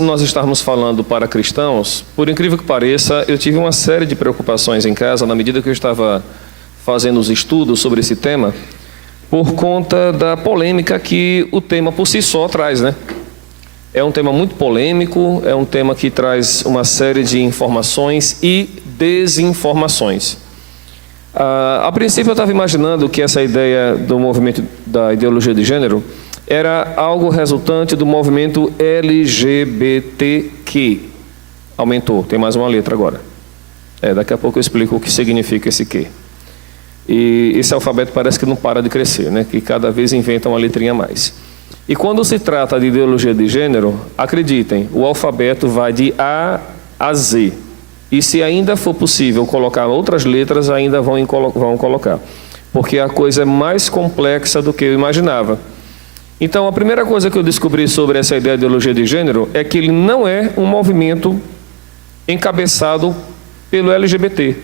Nós estarmos falando para cristãos, por incrível que pareça, eu tive uma série de preocupações em casa na medida que eu estava fazendo os estudos sobre esse tema, por conta da polêmica que o tema por si só traz, né? É um tema muito polêmico, é um tema que traz uma série de informações e desinformações. A princípio eu estava imaginando que essa ideia do movimento da ideologia de gênero era algo resultante do movimento LGBTQ. Aumentou, tem mais uma letra agora. Daqui a pouco eu explico o que significa esse Q. E esse alfabeto parece que não para de crescer, né? Que cada vez inventa uma letrinha a mais. E quando se trata de ideologia de gênero, acreditem, o alfabeto vai de A a Z. E se ainda for possível colocar outras letras, ainda vão colocar. Porque a coisa é mais complexa do que eu imaginava. Então, a primeira coisa que eu descobri sobre essa ideia de ideologia de gênero é que ele não é um movimento encabeçado pelo LGBT.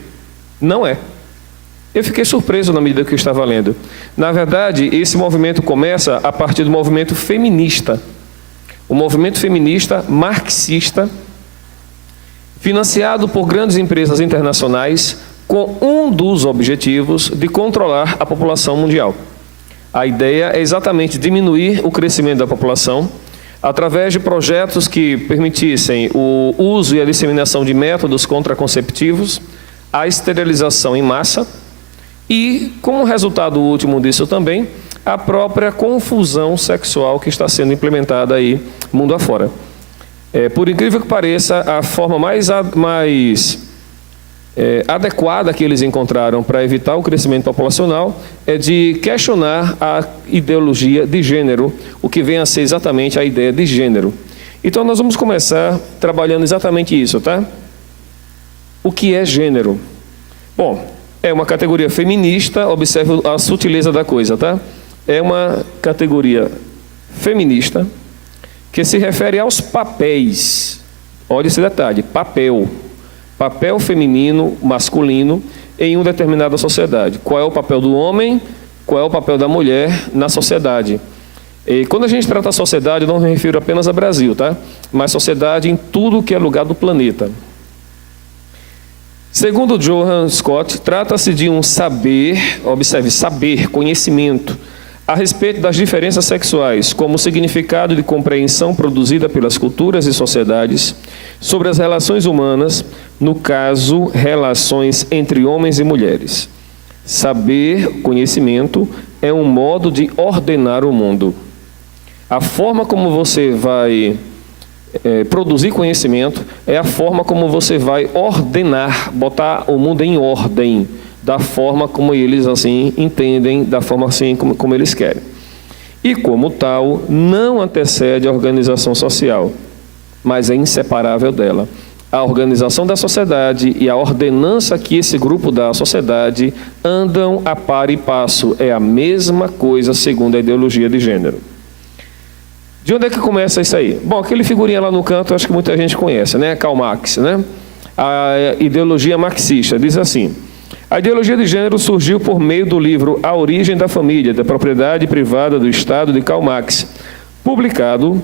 Não é. Eu fiquei surpreso na medida que eu estava lendo. Na verdade, esse movimento começa a partir do movimento feminista. O movimento feminista marxista, financiado por grandes empresas internacionais, com um dos objetivos de controlar a população mundial. A ideia é exatamente diminuir o crescimento da população através de projetos que permitissem o uso e a disseminação de métodos contraconceptivos, a esterilização em massa e, como resultado último disso também, a própria confusão sexual que está sendo implementada aí mundo afora. Por incrível que pareça, a forma mais adequada que eles encontraram para evitar o crescimento populacional é de questionar a ideologia de gênero, o que vem a ser exatamente a ideia de gênero. Então nós vamos começar trabalhando exatamente isso, tá? O que é gênero? Bom, é uma categoria feminista, observe a sutileza da coisa, tá? É uma categoria feminista que se refere aos papéis. Olha esse detalhe, papel feminino, masculino, em uma determinada sociedade. Qual é o papel do homem, qual é o papel da mulher na sociedade. E quando a gente trata a sociedade, eu não me refiro apenas ao Brasil, tá? Mas sociedade em tudo que é lugar do planeta. Segundo Johann Scott, trata-se de um saber, observe, saber, conhecimento, a respeito das diferenças sexuais, como significado de compreensão produzida pelas culturas e sociedades sobre as relações humanas, no caso, relações entre homens e mulheres. Saber, conhecimento, é um modo de ordenar o mundo. A forma como você vai produzir conhecimento é a forma como você vai ordenar, botar o mundo em ordem, da forma como eles assim entendem, da forma assim como eles querem. E como tal, não antecede a organização social, mas é inseparável dela. A organização da sociedade e a ordenança que esse grupo dá à sociedade andam a par e passo. É a mesma coisa segundo a ideologia de gênero. De onde é que começa isso aí? Bom, aquele figurinha lá no canto, acho que muita gente conhece, né? Karl Marx, né? A ideologia marxista diz assim: a ideologia de gênero surgiu por meio do livro A Origem da Família, da Propriedade Privada do Estado, de Karl Marx, publicado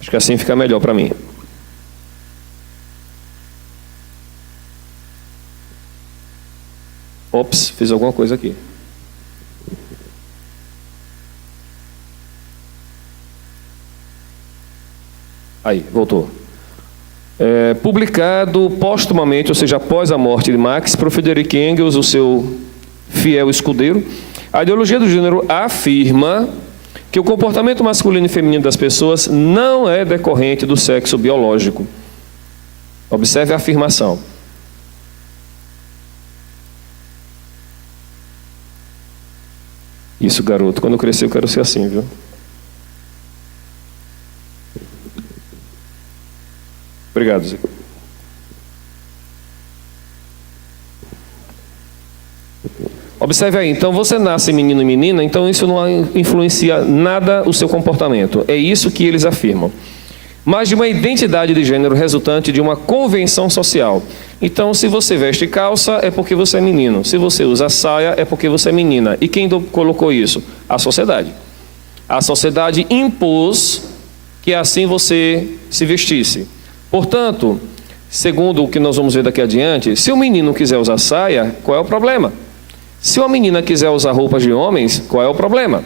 acho que assim fica melhor para mim. Ops, fiz alguma coisa aqui. Aí, voltou. Publicado póstumamente, ou seja, após a morte de Marx, por Friedrich Engels, o seu fiel escudeiro, a ideologia do gênero afirma que o comportamento masculino e feminino das pessoas não é decorrente do sexo biológico. Observe a afirmação. Isso, garoto, quando eu crescer eu quero ser assim, viu? Obrigado, Zico. Observe aí, então você nasce menino e menina, então isso não influencia nada o seu comportamento. É isso que eles afirmam. Mas de uma identidade de gênero resultante de uma convenção social. Então, se você veste calça, é porque você é menino. Se você usa saia, é porque você é menina. E quem colocou isso? A sociedade. A sociedade impôs que assim você se vestisse. Portanto, segundo o que nós vamos ver daqui adiante, se o menino quiser usar saia, qual é o problema? Se uma menina quiser usar roupas de homens, qual é o problema?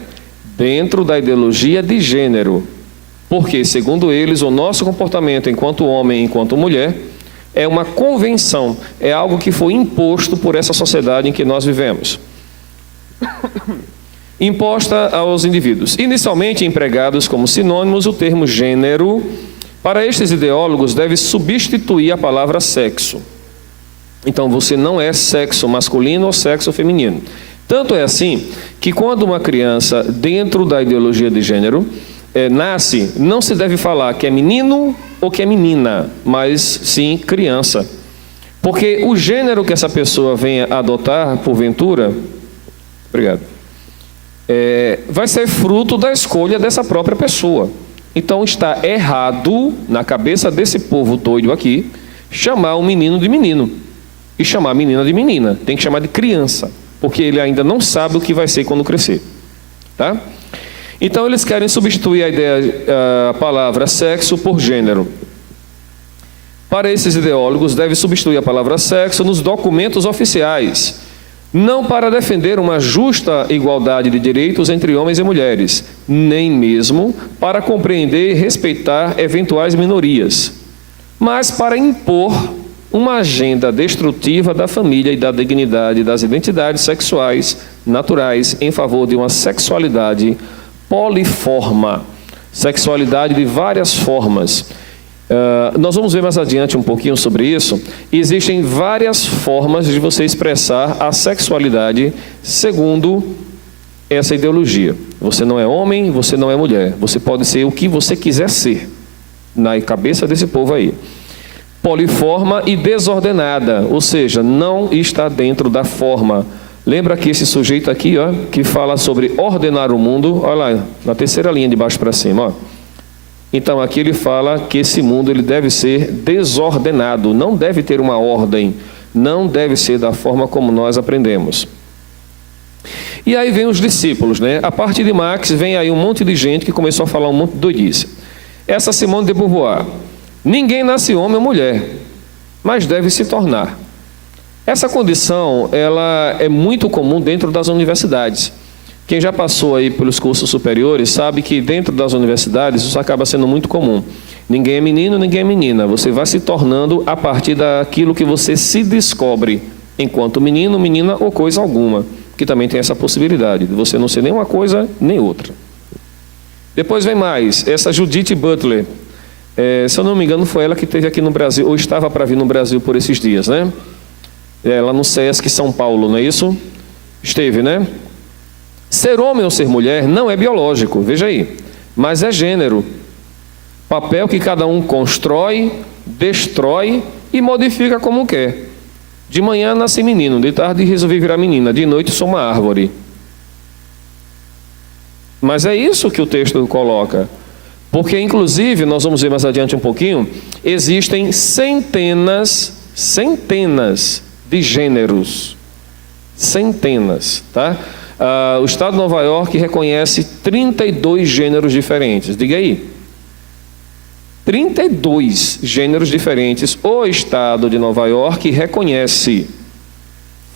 Dentro da ideologia de gênero. Porque, segundo eles, o nosso comportamento enquanto homem e enquanto mulher é uma convenção, é algo que foi imposto por essa sociedade em que nós vivemos. Imposta aos indivíduos. Inicialmente empregados como sinônimos, o termo gênero, para estes ideólogos, deve substituir a palavra sexo. Então, você não é sexo masculino ou sexo feminino. Tanto é assim que quando uma criança, dentro da ideologia de gênero, nasce, não se deve falar que é menino ou que é menina, mas sim criança. Porque o gênero que essa pessoa venha adotar, porventura, obrigado, vai ser fruto da escolha dessa própria pessoa. Então está errado, na cabeça desse povo doido aqui, chamar um menino de menino e chamar a menina de menina. Tem que chamar de criança, porque ele ainda não sabe o que vai ser quando crescer. Tá? Então eles querem substituir a palavra sexo por gênero. Para esses ideólogos, deve substituir a palavra sexo nos documentos oficiais, não para defender uma justa igualdade de direitos entre homens e mulheres, nem mesmo para compreender e respeitar eventuais minorias, mas para impor uma agenda destrutiva da família e da dignidade das identidades sexuais naturais em favor de uma sexualidade poliforma, sexualidade de várias formas. Nós vamos ver mais adiante um pouquinho sobre isso. Existem várias formas de você expressar a sexualidade segundo essa ideologia. Você não é homem, você não é mulher. Você pode ser o que você quiser ser, na cabeça desse povo aí. Poliforma e desordenada, ou seja, não está dentro da forma. Lembra que esse sujeito aqui, ó, que fala sobre ordenar o mundo, olha lá, na terceira linha de baixo para cima, ó. Então aqui ele fala que esse mundo ele deve ser desordenado, não deve ter uma ordem, não deve ser da forma como nós aprendemos. E aí vem os discípulos, né? A partir de Marx vem aí um monte de gente que começou a falar um monte de doidice. Essa Simone de Beauvoir: ninguém nasce homem ou mulher, mas deve se tornar. Essa condição, ela é muito comum dentro das universidades. Quem já passou aí pelos cursos superiores sabe que dentro das universidades isso acaba sendo muito comum. Ninguém é menino, ninguém é menina. Você vai se tornando a partir daquilo que você se descobre enquanto menino, menina ou coisa alguma. Que também tem essa possibilidade de você não ser nem uma coisa nem outra. Depois vem mais, essa Judith Butler. Se eu não me engano foi ela que esteve aqui no Brasil, ou estava para vir no Brasil por esses dias, né? Lá no SESC São Paulo, não é isso? Esteve, né? Ser homem ou ser mulher não é biológico, veja aí, mas é gênero. Papel que cada um constrói, destrói e modifica como quer. De manhã nasci menino, de tarde resolvi virar menina, de noite sou uma árvore. Mas é isso que o texto coloca. Porque, inclusive, nós vamos ver mais adiante um pouquinho, existem centenas de gêneros. Centenas, tá? O estado de Nova York reconhece 32 gêneros diferentes. Diga aí. 32 gêneros diferentes o estado de Nova York reconhece.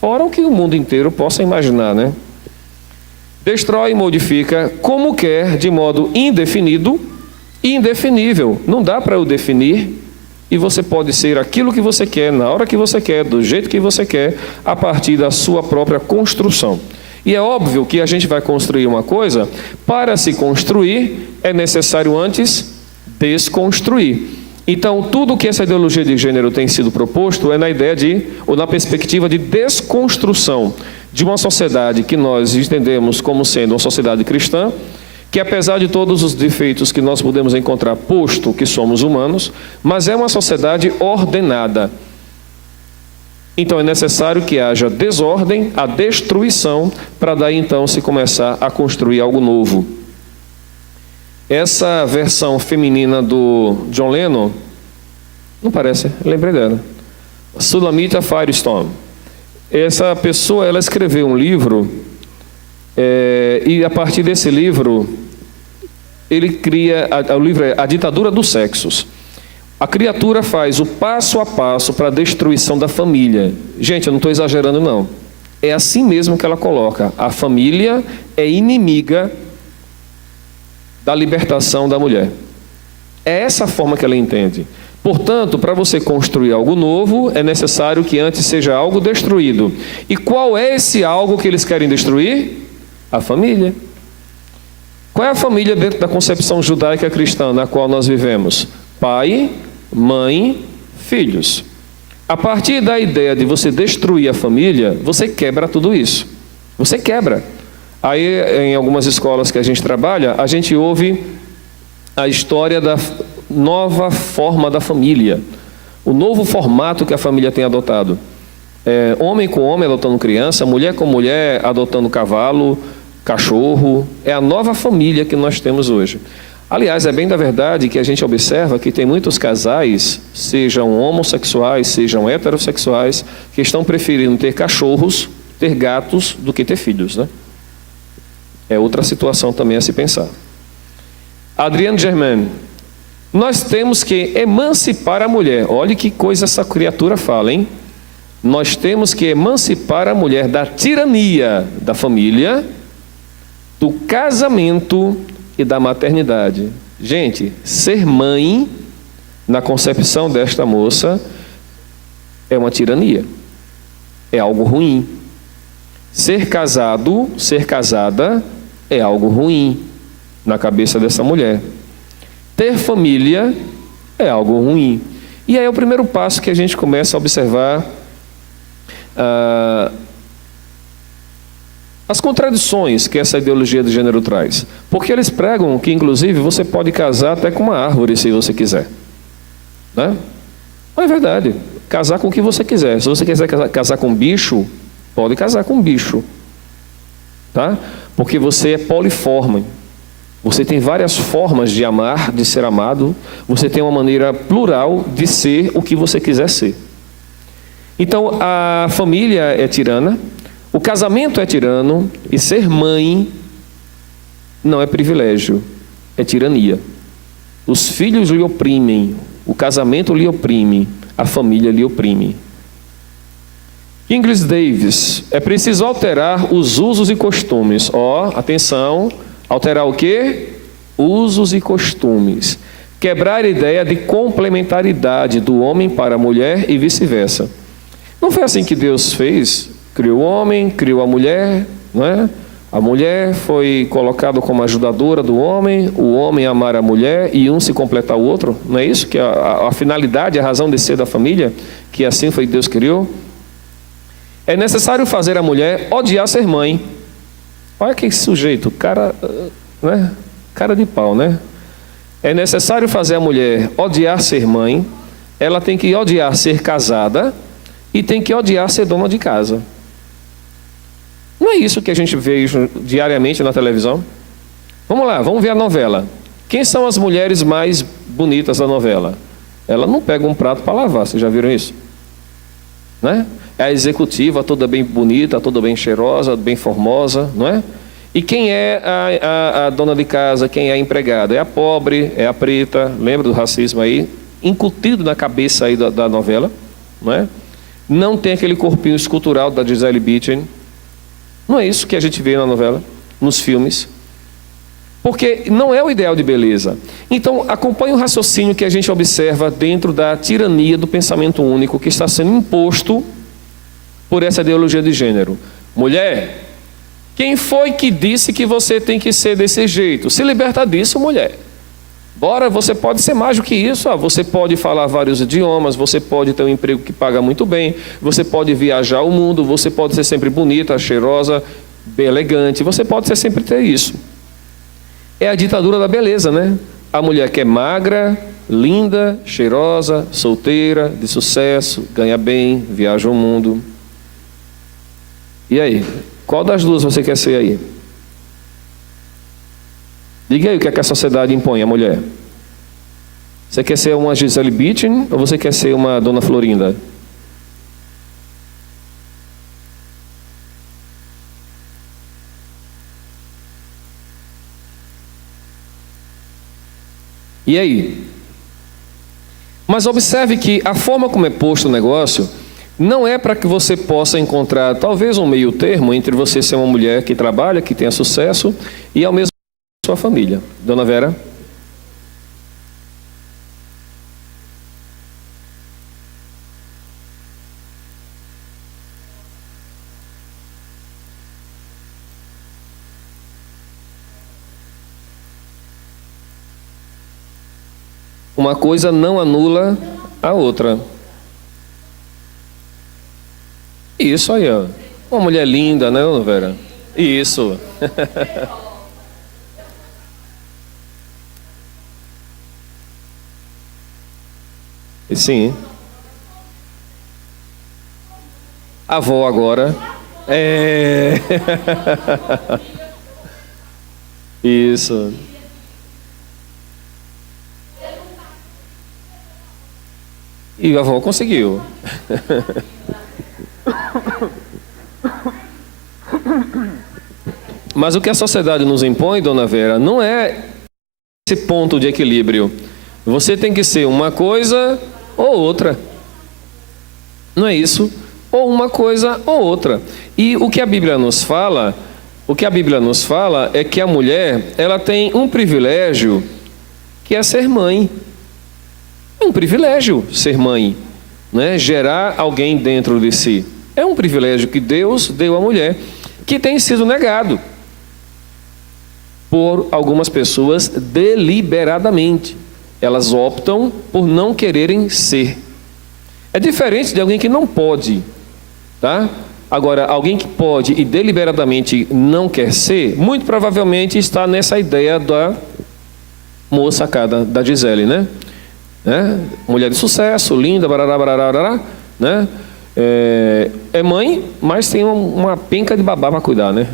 Fora o que o mundo inteiro possa imaginar, né? Destrói e modifica como quer, de modo indefinido e indefinível. Não dá para eu definir, e você pode ser aquilo que você quer, na hora que você quer, do jeito que você quer, a partir da sua própria construção. E é óbvio que a gente vai construir uma coisa, para se construir é necessário antes desconstruir. Então, tudo que essa ideologia de gênero tem sido proposto é na ideia ou na perspectiva de desconstrução de uma sociedade que nós entendemos como sendo uma sociedade cristã, que apesar de todos os defeitos que nós podemos encontrar, posto que somos humanos, mas é uma sociedade ordenada. Então é necessário que haja desordem, a destruição, para daí então se começar a construir algo novo. Essa versão feminina do John Lennon, não parece, lembrei dela, Sulamita Firestone. Essa pessoa, ela escreveu um livro, e a partir desse livro, ele cria, o livro é A Ditadura dos Sexos. A criatura faz o passo a passo para a destruição da família. Gente, eu não estou exagerando não. É assim mesmo que ela coloca. A família é inimiga da libertação da mulher. É essa a forma que ela entende. Portanto, para você construir algo novo, é necessário que antes seja algo destruído. E qual é esse algo que eles querem destruir? A família. Qual é a família dentro da concepção judaica cristã na qual nós vivemos? Pai, mãe, filhos. A partir da ideia de você destruir a família, você quebra tudo isso. Você quebra. Aí, em algumas escolas que a gente trabalha, a gente ouve a história da nova forma da família. O novo formato que a família tem adotado. Homem com homem adotando criança, mulher com mulher adotando cavalo, cachorro. É a nova família que nós temos hoje. Aliás, é bem da verdade que a gente observa que tem muitos casais, sejam homossexuais, sejam heterossexuais, que estão preferindo ter cachorros, ter gatos, do que ter filhos, né? É outra situação também a se pensar. Adriano Germain, nós temos que emancipar a mulher. Olha que coisa essa criatura fala, hein? Nós temos que emancipar a mulher da tirania da família, do casamento e da maternidade. Gente, ser mãe, na concepção desta moça, é uma tirania. É algo ruim. Ser casado, ser casada, é algo ruim na cabeça dessa mulher. Ter família é algo ruim. E aí é o primeiro passo que a gente começa a observar as contradições que essa ideologia de gênero traz. Porque eles pregam que, inclusive, você pode casar até com uma árvore, se você quiser. Né? Não é verdade. Casar com o que você quiser. Se você quiser casar com bicho, pode casar com bicho. Tá? Porque você é poliforme. Você tem várias formas de amar, de ser amado. Você tem uma maneira plural de ser o que você quiser ser. Então, a família é tirana. O casamento é tirano e ser mãe não é privilégio, é tirania. Os filhos lhe oprimem, o casamento lhe oprime, a família lhe oprime. Ingrid Davis, é preciso alterar os usos e costumes. Atenção, alterar o quê? Usos e costumes. Quebrar a ideia de complementaridade do homem para a mulher e vice-versa. Não foi assim que Deus fez? Criou o homem, criou a mulher, não é? A mulher foi colocada como ajudadora do homem, o homem amar a mulher e um se completar o outro. Não é isso que a finalidade, a razão de ser da família, que assim foi que Deus criou? É necessário fazer a mulher odiar ser mãe. Olha que sujeito, cara, né? Cara de pau, né? É necessário fazer a mulher odiar ser mãe, ela tem que odiar ser casada e tem que odiar ser dona de casa. Não é isso que a gente vê diariamente na televisão? Vamos lá, vamos ver a novela. Quem são as mulheres mais bonitas da novela? Ela não pega um prato para lavar, vocês já viram isso? Né? É a executiva, toda bem bonita, toda bem cheirosa, bem formosa, não é? E quem é a dona de casa, quem é a empregada? É a pobre, é a preta, lembra do racismo aí? Incutido na cabeça aí da novela, não é? Não tem aquele corpinho escultural da Gisele Bündchen. Não é isso que a gente vê na novela, nos filmes. Porque não é o ideal de beleza. Então, acompanhe o raciocínio que a gente observa dentro da tirania do pensamento único que está sendo imposto por essa ideologia de gênero. Mulher, quem foi que disse que você tem que ser desse jeito? Se liberta disso, mulher. Bora, você pode ser mais do que isso. Você pode falar vários idiomas, você pode ter um emprego que paga muito bem, você pode viajar o mundo, você pode ser sempre bonita, cheirosa, bem elegante, você pode ser sempre ter isso. É a ditadura da beleza, né? A mulher que é magra, linda, cheirosa, solteira, de sucesso, ganha bem, viaja o mundo. E aí? Qual das duas você quer ser aí? Diga aí o que é que a sociedade impõe à mulher. Você quer ser uma Gisele Bündchen ou você quer ser uma Dona Florinda? E aí? Mas observe que a forma como é posto o negócio não é para que você possa encontrar talvez um meio termo entre você ser uma mulher que trabalha, que tenha sucesso, e ao mesmo tempo sua família. Dona Vera? Uma coisa não anula a outra. Isso aí, ó. Uma mulher linda, né, Dona Vera? Isso. E sim. A avó agora. É. Isso. E a avó conseguiu. Mas o que a sociedade nos impõe, Dona Vera, não é esse ponto de equilíbrio. Você tem que ser uma coisa ou outra. Não é isso? Ou uma coisa ou outra. E o que a Bíblia nos fala, é que a mulher, ela tem um privilégio, que é ser mãe. É um privilégio ser mãe, né? Gerar alguém dentro de si. É um privilégio que Deus deu à mulher, que tem sido negado por algumas pessoas deliberadamente. Elas optam por não quererem ser. É diferente de alguém que não pode, tá? Agora, alguém que pode e deliberadamente não quer ser, muito provavelmente está nessa ideia da moça da Gisele, né? Mulher de sucesso, linda, barará, barará, barará, né? É mãe, mas tem uma penca de babá para cuidar, né?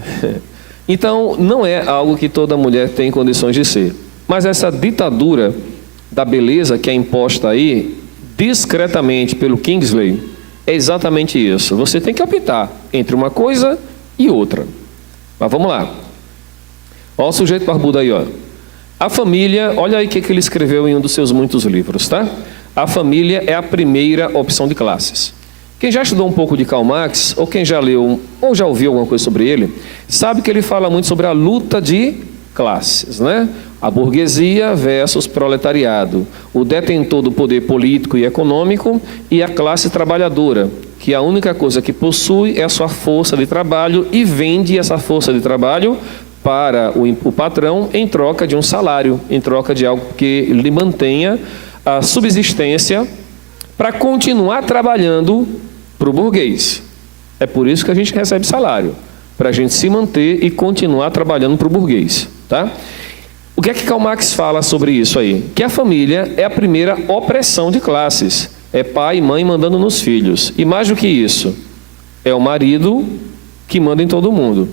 Então, não é algo que toda mulher tem condições de ser. Mas essa ditadura da beleza que é imposta aí, discretamente pelo Kingsley, é exatamente isso. Você tem que optar entre uma coisa e outra. Mas vamos lá. Olha o sujeito barbudo aí, ó. A família, olha aí o que ele escreveu em um dos seus muitos livros, tá? A família é a primeira opção de classes. Quem já estudou um pouco de Karl Marx, ou quem já leu, ou já ouviu alguma coisa sobre ele, sabe que ele fala muito sobre a luta de classes, né? A burguesia versus proletariado, o detentor do poder político e econômico e a classe trabalhadora, que a única coisa que possui é a sua força de trabalho e vende essa força de trabalho para o patrão em troca de um salário, em troca de algo que lhe mantenha a subsistência para continuar trabalhando para o burguês. É por isso que a gente recebe salário, para a gente se manter e continuar trabalhando para o burguês, tá? O que é que Karl Marx fala sobre isso aí? Que a família é a primeira opressão de classes. É pai e mãe mandando nos filhos. E mais do que isso, é o marido que manda em todo mundo.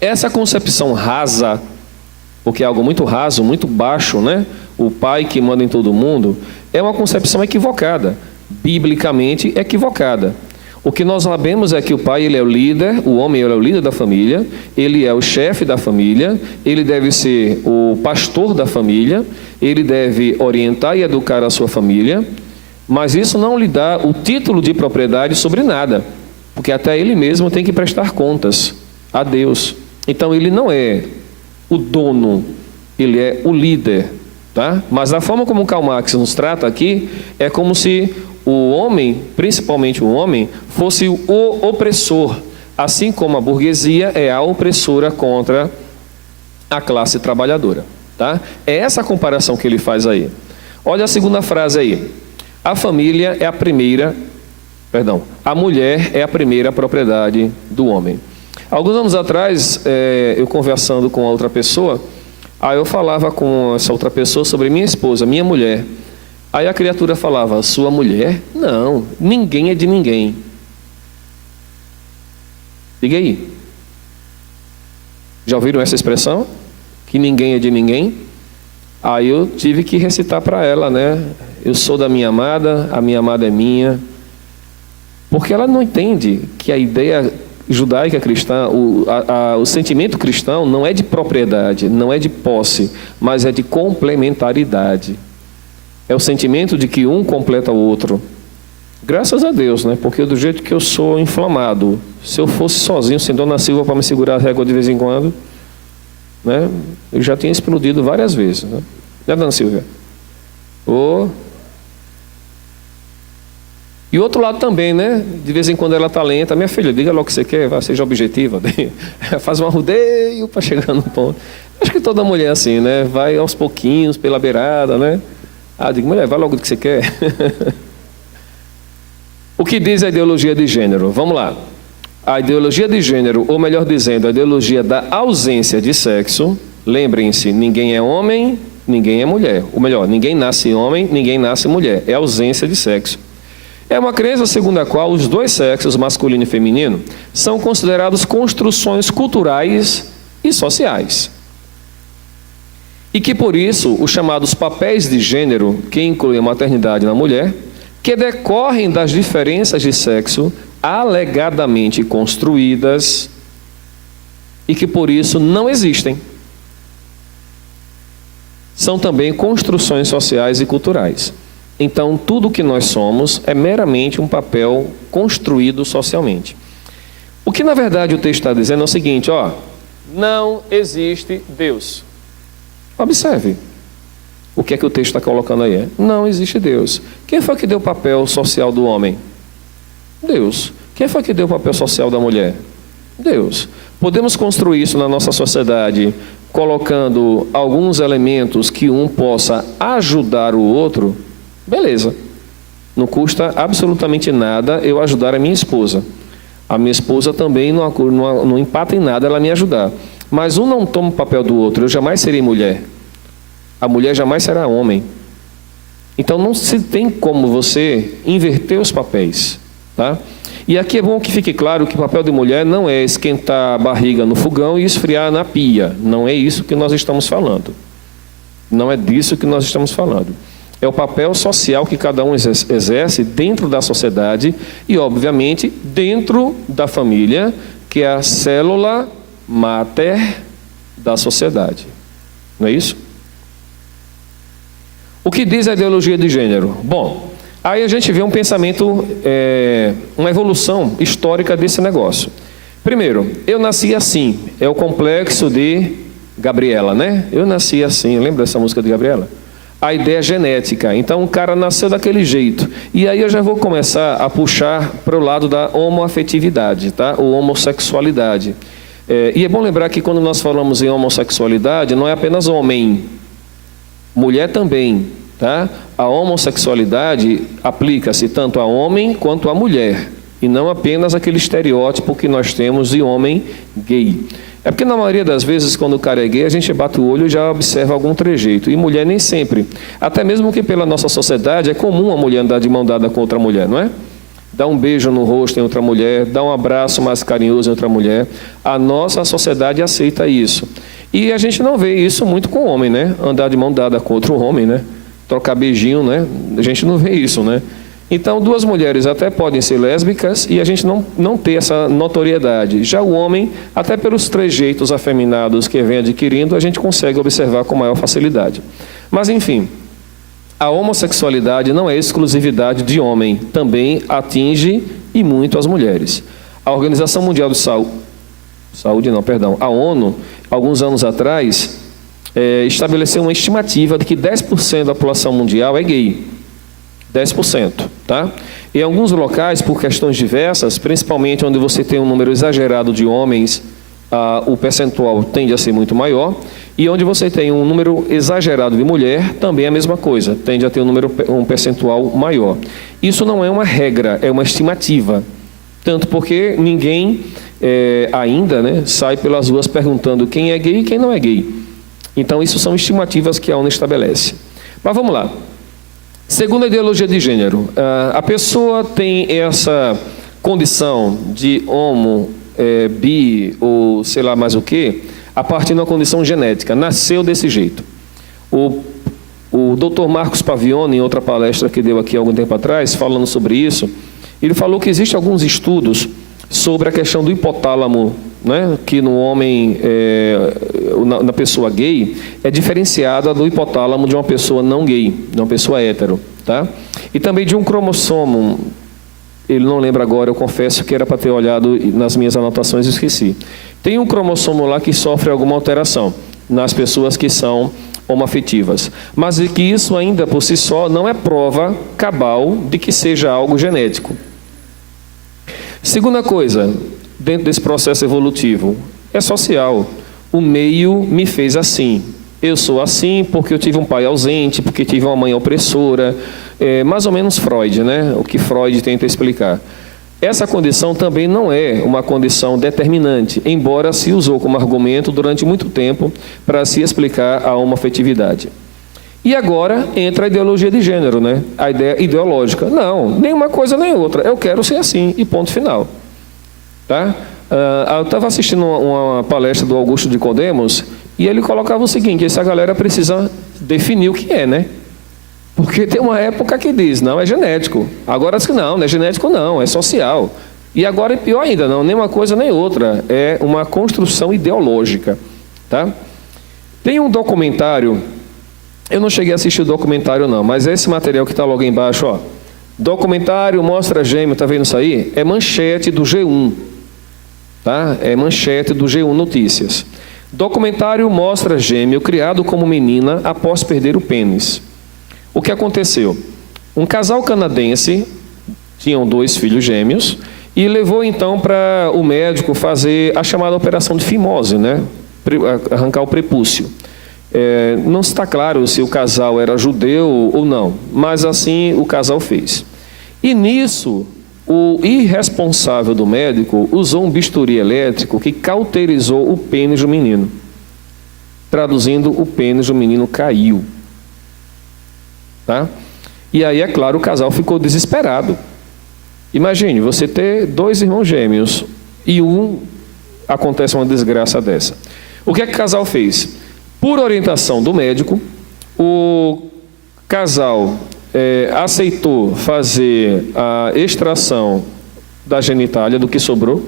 Essa concepção rasa, porque é algo muito raso, muito baixo, né? O pai que manda em todo mundo, é uma concepção equivocada, biblicamente equivocada. O que nós sabemos é que o pai, ele é o líder, o homem ele é o líder da família, ele é o chefe da família, ele deve ser o pastor da família, ele deve orientar e educar a sua família, mas isso não lhe dá o título de propriedade sobre nada, porque até ele mesmo tem que prestar contas a Deus. Então ele não é o dono, ele é o líder, tá? Mas a forma como Karl Marx nos trata aqui é como se o homem, principalmente o homem, fosse o opressor, assim como a burguesia é a opressora contra a classe trabalhadora, tá? É essa a comparação que ele faz aí. Olha a segunda frase aí. A família é a primeira, a mulher é a primeira propriedade do homem. Alguns anos atrás, eu conversando com outra pessoa, aí eu falava com essa outra pessoa sobre minha esposa, minha mulher. Aí a criatura falava, sua mulher? Não, ninguém é de ninguém. Diga aí. Já ouviram essa expressão? Que ninguém é de ninguém? Aí eu tive que recitar para ela, né? Eu sou da minha amada, a minha amada é minha. Porque ela não entende que a ideia judaica cristã, o sentimento cristão não é de propriedade, não é de posse, mas é de complementaridade. É o sentimento de que um completa o outro. Graças a Deus, né? Porque do jeito que eu sou inflamado, se eu fosse sozinho, sem Dona Silva para me segurar a régua de vez em quando, né? Eu já tinha explodido várias vezes, né? Né, Dona Silvia? E o outro lado também, né? De vez em quando ela está lenta. Minha filha, diga logo o que você quer, vai, seja objetiva. Faz um arrudeio para chegar no ponto. Acho que toda mulher é assim, né? Vai aos pouquinhos, pela beirada, né? Digo, mulher, vai logo do que você quer. O que diz a ideologia de gênero? Vamos lá. A ideologia de gênero, ou melhor dizendo, a ideologia da ausência de sexo, lembrem-se, ninguém é homem, ninguém é mulher. Ou melhor, ninguém nasce homem, ninguém nasce mulher. É ausência de sexo. É uma crença segundo a qual os dois sexos, masculino e feminino, são considerados construções culturais e sociais. E que por isso, os chamados papéis de gênero, que incluem a maternidade na mulher, que decorrem das diferenças de sexo alegadamente construídas e que por isso não existem, são também construções sociais e culturais. Então, tudo o que nós somos é meramente um papel construído socialmente. O que, na verdade, o texto está dizendo é o seguinte, não existe Deus. Observe. O que é que o texto está colocando aí? Não existe Deus. Quem foi que deu o papel social do homem? Deus. Quem foi que deu o papel social da mulher? Deus. Podemos construir isso na nossa sociedade, colocando alguns elementos que um possa ajudar o outro? Beleza, não custa absolutamente nada eu ajudar a minha esposa. A minha esposa também não empata em nada ela me ajudar. Mas um não toma o papel do outro, eu jamais serei mulher. A mulher jamais será homem. Então não se tem como você inverter os papéis, tá? E aqui é bom que fique claro que o papel de mulher não é esquentar a barriga no fogão e esfriar na pia. Não é isso que nós estamos falando. Não é disso que nós estamos falando. É o papel social que cada um exerce dentro da sociedade e, obviamente, dentro da família, que é a célula máter da sociedade. Não é isso? O que diz a ideologia de gênero? Bom, aí a gente vê um pensamento, uma evolução histórica desse negócio. Primeiro, eu nasci assim, é o complexo de Gabriela, né? Eu nasci assim, lembra dessa música de Gabriela? A ideia genética. Então o cara nasceu daquele jeito. E aí eu já vou começar a puxar para o lado da homoafetividade, tá? Ou homossexualidade. E é bom lembrar que quando nós falamos em homossexualidade, não é apenas homem, mulher também, tá? A homossexualidade aplica-se tanto a homem quanto a mulher, e não apenas aquele estereótipo que nós temos de homem gay. É porque na maioria das vezes, quando o cara é gay, a gente bate o olho e já observa algum trejeito. E mulher nem sempre. Até mesmo que pela nossa sociedade é comum a mulher andar de mão dada com outra mulher, não é? Dá um beijo no rosto em outra mulher, dá um abraço mais carinhoso em outra mulher. A nossa sociedade aceita isso. E a gente não vê isso muito com o homem, né? Andar de mão dada com outro homem, né? Trocar beijinho, né? A gente não vê isso, né? Então, duas mulheres até podem ser lésbicas e a gente não ter essa notoriedade. Já o homem, até pelos trejeitos afeminados que vem adquirindo, a gente consegue observar com maior facilidade. Mas, enfim, a homossexualidade não é exclusividade de homem, também atinge e muito as mulheres. A Organização Mundial de a ONU, alguns anos atrás, estabeleceu uma estimativa de que 10% da população mundial é gay. 10%, tá? Em alguns locais, por questões diversas, principalmente onde você tem um número exagerado de homens, o percentual tende a ser muito maior, e onde você tem um número exagerado de mulher, também é a mesma coisa, tende a ter um percentual maior. Isso não é uma regra, é uma estimativa, tanto porque ninguém ainda, né, sai pelas ruas perguntando quem é gay e quem não é gay. Então, isso são estimativas que a ONU estabelece. Mas vamos lá. Segundo a ideologia de gênero, a pessoa tem essa condição de homo, bi ou sei lá mais o que, a partir de uma condição genética, nasceu desse jeito. O Dr. Marcos Pavione, em outra palestra que deu aqui há algum tempo atrás, falando sobre isso, ele falou que existem alguns estudos sobre a questão do hipotálamo, né, que no homem, na pessoa gay, é diferenciada do hipotálamo de uma pessoa não gay, de uma pessoa hétero. Tá? E também de um cromossomo, ele não lembra agora, eu confesso que era para ter olhado nas minhas anotações e esqueci. Tem um cromossomo lá que sofre alguma alteração nas pessoas que são homoafetivas, mas que isso ainda por si só não é prova cabal de que seja algo genético. Segunda coisa, dentro desse processo evolutivo, é social. O meio me fez assim. Eu sou assim porque eu tive um pai ausente, porque tive uma mãe opressora. Mais ou menos Freud, né? O que Freud tenta explicar. Essa condição também não é uma condição determinante, embora se usou como argumento durante muito tempo para se explicar a homoafetividade. E agora entra a ideologia de gênero, né? A ideia ideológica. Não, nem uma coisa nem outra. Eu quero ser assim e ponto final. Tá? Eu estava assistindo uma palestra do Augusto de Nicodemos e ele colocava o seguinte: essa galera precisa definir o que é, né? Porque tem uma época que diz, não, é genético. Agora diz que não é genético não, é social. E agora é pior ainda, não, nem uma coisa nem outra. É uma construção ideológica. Tá? Tem um documentário, eu não cheguei a assistir o documentário não, mas esse material que está logo embaixo, ó. Documentário mostra gêmeo, tá vendo isso aí? É manchete do G1. Tá? É manchete do G1 Notícias. Documentário mostra gêmeo criado como menina após perder o pênis. O que aconteceu? Um casal canadense, tinham 2 filhos gêmeos, e levou então para o médico fazer a chamada operação de fimose, né? Arrancar o prepúcio. Não está claro se o casal era judeu ou não, mas assim o casal fez. E nisso, o irresponsável do médico usou um bisturi elétrico que cauterizou o pênis do menino. Traduzindo, o pênis do menino caiu. Tá? E aí, é claro, o casal ficou desesperado. Imagine, você ter 2 irmãos gêmeos e acontece uma desgraça dessa. O que é que o casal fez? Por orientação do médico, o casal aceitou fazer a extração da genitália, do que sobrou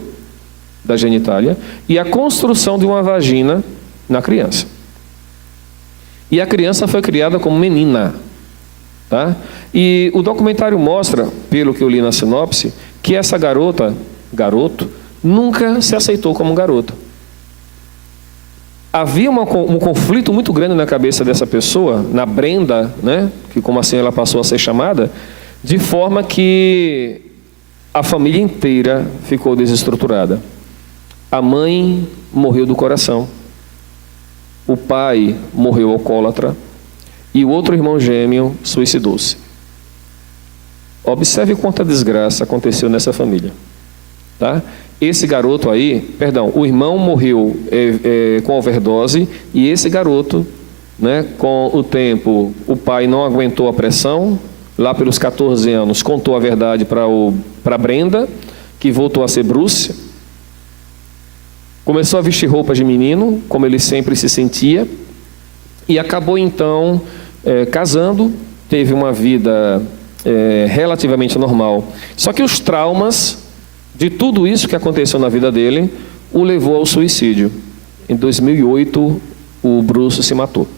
da genitália, e a construção de uma vagina na criança. E a criança foi criada como menina. Tá? E o documentário mostra, pelo que eu li na sinopse, que essa garoto, nunca se aceitou como garota. Havia um conflito muito grande na cabeça dessa pessoa, na Brenda, né? Que como assim ela passou a ser chamada, de forma que a família inteira ficou desestruturada. A mãe morreu do coração, o pai morreu alcoólatra, e o outro irmão gêmeo suicidou-se. Observe quanta desgraça aconteceu nessa família. Tá? Esse garoto aí, o irmão morreu com overdose, e esse garoto, né, com o tempo, o pai não aguentou a pressão, lá pelos 14 anos, contou a verdade para Brenda, que voltou a ser Bruce, começou a vestir roupas de menino, como ele sempre se sentia, e acabou então casando, teve uma vida relativamente normal. Só que os traumas de tudo isso que aconteceu na vida dele o levou ao suicídio. Em 2008, o Bruce se matou.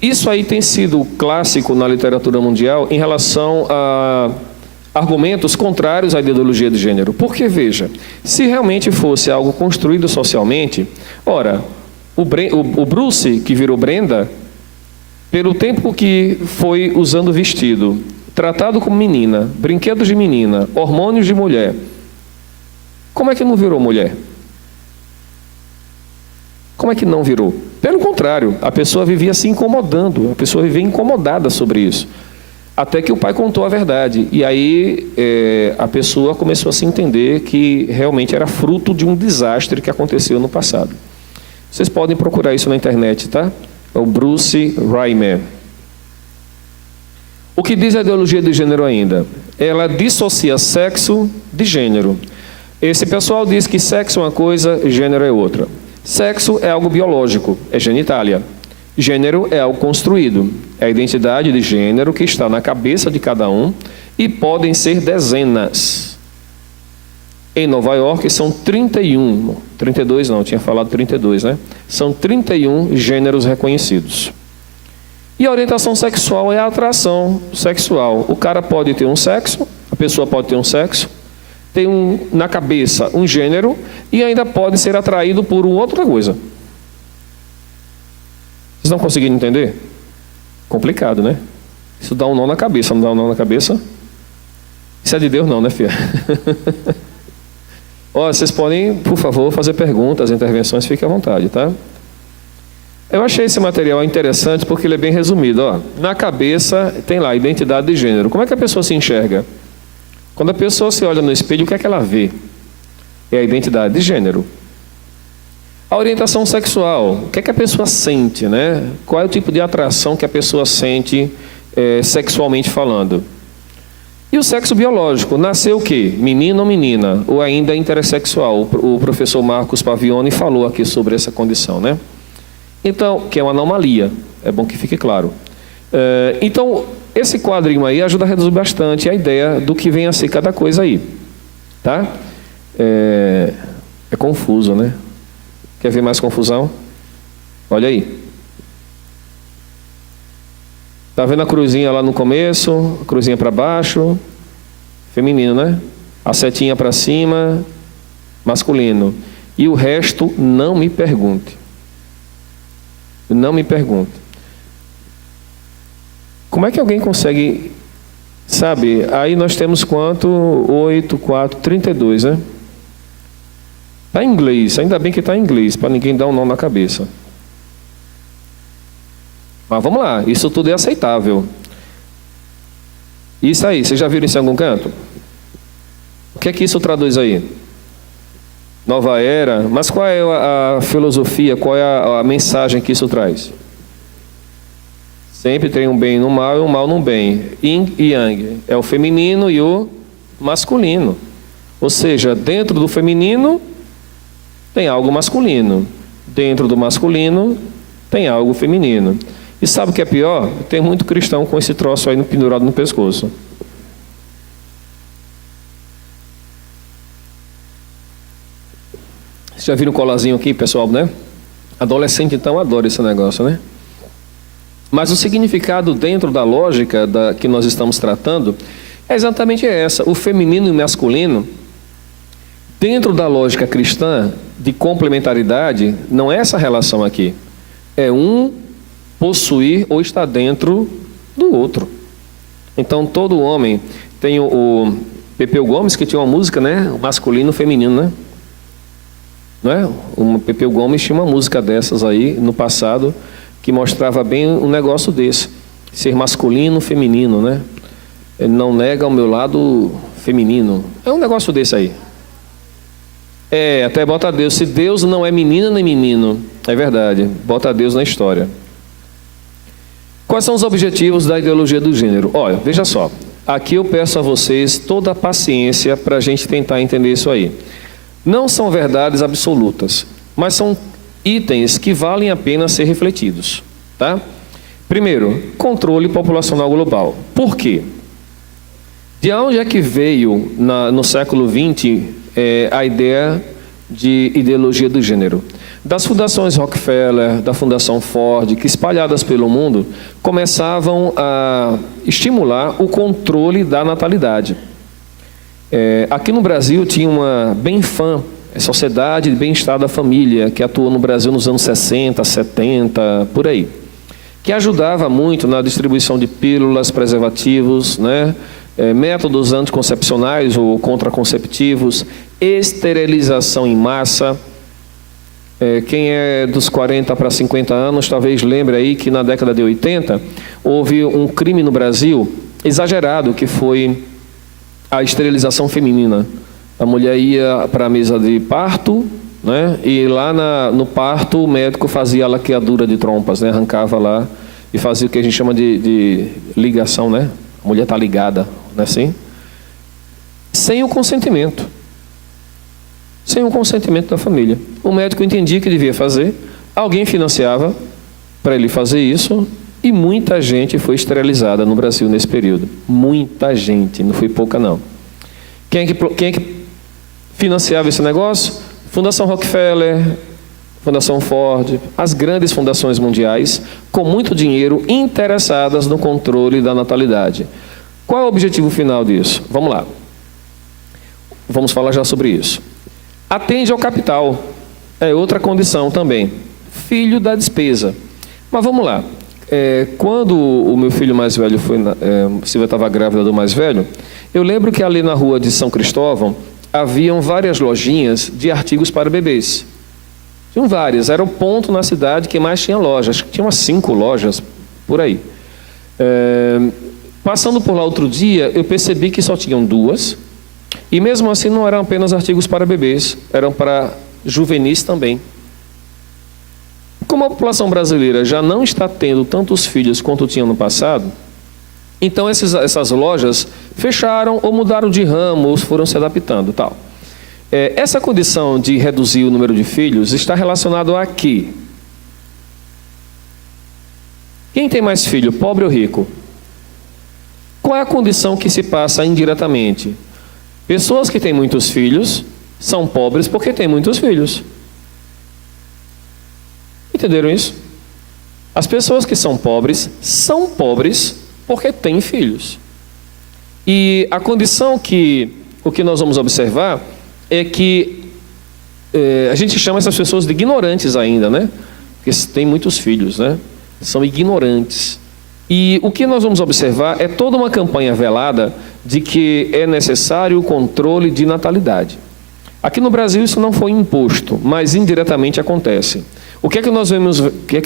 Isso aí tem sido clássico na literatura mundial em relação a argumentos contrários à ideologia de gênero. Porque, veja, se realmente fosse algo construído socialmente, ora, o Bruce, que virou Brenda, pelo tempo que foi usando vestido, tratado como menina, brinquedos de menina, hormônios de mulher, como é que não virou mulher? Como é que não virou? Pelo contrário, a pessoa vivia se incomodando, a pessoa vivia incomodada sobre isso. Até que o pai contou a verdade. E aí a pessoa começou a se entender que realmente era fruto de um desastre que aconteceu no passado. Vocês podem procurar isso na internet, tá? É o Bruce Reimer. O que diz a ideologia de gênero ainda? Ela dissocia sexo de gênero. Esse pessoal diz que sexo é uma coisa, gênero é outra. Sexo é algo biológico, é genitália. Gênero é algo construído, é a identidade de gênero que está na cabeça de cada um e podem ser dezenas. Em Nova York são 31, 32 não, eu tinha falado 32, né? São 31 gêneros reconhecidos. E a orientação sexual é a atração sexual. O cara pode ter um sexo, a pessoa pode ter um sexo, tem na cabeça um gênero e ainda pode ser atraído por outra coisa. Vocês estão conseguindo entender? Complicado, né? Isso dá um nó na cabeça, não dá um nó na cabeça? Isso é de Deus não, né, filha? Ó, vocês podem, por favor, fazer perguntas, intervenções, fiquem à vontade, tá? Eu achei esse material interessante porque ele é bem resumido. Ó, na cabeça tem lá, identidade de gênero. Como é que a pessoa se enxerga? Quando a pessoa se olha no espelho, o que é que ela vê? É a identidade de gênero. A orientação sexual, o que é que a pessoa sente, né? Qual é o tipo de atração que a pessoa sente sexualmente falando? E o sexo biológico, nasceu o quê? Menino ou menina? Ou ainda intersexual? O professor Marcos Pavioni falou aqui sobre essa condição, né? Então, que é uma anomalia, é bom que fique claro. Então, esse quadrinho aí ajuda a reduzir bastante a ideia do que vem a ser cada coisa aí, tá? É confuso, né? Quer ver mais confusão? Olha aí. Tá vendo a cruzinha lá no começo? A cruzinha para baixo, feminino, né? A setinha para cima, masculino. E o resto, não me pergunte. Não me pergunte. Como é que alguém consegue, sabe? Aí nós temos quanto? 8, 4, 32, né? Está em inglês, ainda bem que está em inglês, para ninguém dar um nó na cabeça. Mas vamos lá, isso tudo é aceitável. Isso aí, vocês já viram isso em algum canto? O que é que isso traduz aí? Nova era, mas qual é a filosofia, qual é a mensagem que isso traz? Sempre tem um bem no mal e um mal no bem. Yin e Yang, é o feminino e o masculino. Ou seja, dentro do feminino tem algo masculino, dentro do masculino tem algo feminino. E sabe o que é pior? Tem muito cristão com esse troço aí pendurado no pescoço. Vocês já viram o colazinho aqui, pessoal, né? Adolescente, então, adora esse negócio, né? Mas o significado dentro da lógica que nós estamos tratando é exatamente essa. O feminino e o masculino, dentro da lógica cristã de complementaridade, não é essa relação aqui. É um possuir ou estar dentro do outro. Então, todo homem tem o Pepeu Gomes, que tinha uma música, né? O masculino e o feminino, né? Não é? O Pepeu Gomes tinha uma música dessas aí no passado que mostrava bem um negócio desse, ser masculino, feminino, né? Ele não nega o meu lado feminino. É um negócio desse aí. Até bota Deus. Se Deus não é menina nem menino, é verdade. Bota Deus na história. Quais são os objetivos da ideologia do gênero? Olha, veja só. Aqui eu peço a vocês toda a paciência para a gente tentar entender isso aí. Não são verdades absolutas, mas são itens que valem a pena ser refletidos, tá? Primeiro, controle populacional global. Por quê? De onde é que veio no século XX a ideia de ideologia do gênero? Das fundações Rockefeller, da Fundação Ford, que espalhadas pelo mundo começavam a estimular o controle da natalidade. Aqui no Brasil tinha uma BENFAM, Sociedade de Bem-Estar da Família, que atuou no Brasil nos anos 60, 70, por aí, que ajudava muito na distribuição de pílulas, preservativos, né? Métodos anticoncepcionais ou contraconceptivos, esterilização em massa. Quem é dos 40 para 50 anos talvez lembre aí que na década de 80 houve um crime no Brasil exagerado, que foi a esterilização feminina. A mulher ia para a mesa de parto, né? E lá no parto o médico fazia a laqueadura de trompas, né? Arrancava lá e fazia o que a gente chama de ligação, né? A mulher está ligada, não é assim? Sem o consentimento. Sem o consentimento da família. O médico entendia que devia fazer, alguém financiava, para ele fazer isso, e muita gente foi esterilizada no Brasil nesse período. Muita gente, não foi pouca não. Quem é que financiava esse negócio? Fundação Rockefeller, Fundação Ford, as grandes fundações mundiais, com muito dinheiro, interessadas no controle da natalidade. Qual é o objetivo final disso? Vamos lá. Vamos falar já sobre isso. Atende ao capital. É outra condição também. Filho da despesa. Mas vamos lá. Quando o meu filho mais velho foi... Silvia estava grávida do mais velho. Eu lembro que ali na rua de São Cristóvão, haviam várias lojinhas de artigos para bebês. Tinham várias. Era o ponto na cidade que mais tinha lojas. Acho que tinha umas 5 lojas por aí. Passando por lá outro dia, eu percebi que só tinham 2. E mesmo assim não eram apenas artigos para bebês, eram para juvenis também. Como a população brasileira já não está tendo tantos filhos quanto tinha no passado, então essas lojas fecharam ou mudaram de ramo, ou foram se adaptando, tal. Essa condição de reduzir o número de filhos está relacionado a quê? Quem tem mais filho, pobre ou rico? Qual é a condição que se passa indiretamente? Pessoas que têm muitos filhos são pobres porque têm muitos filhos. Entenderam isso? As pessoas que são pobres porque têm filhos. E a condição o que nós vamos observar é que a gente chama essas pessoas de ignorantes ainda, né? Porque têm muitos filhos, né? São ignorantes. E o que nós vamos observar é toda uma campanha velada de que é necessário o controle de natalidade. Aqui no Brasil isso não foi imposto, mas indiretamente acontece. O que é que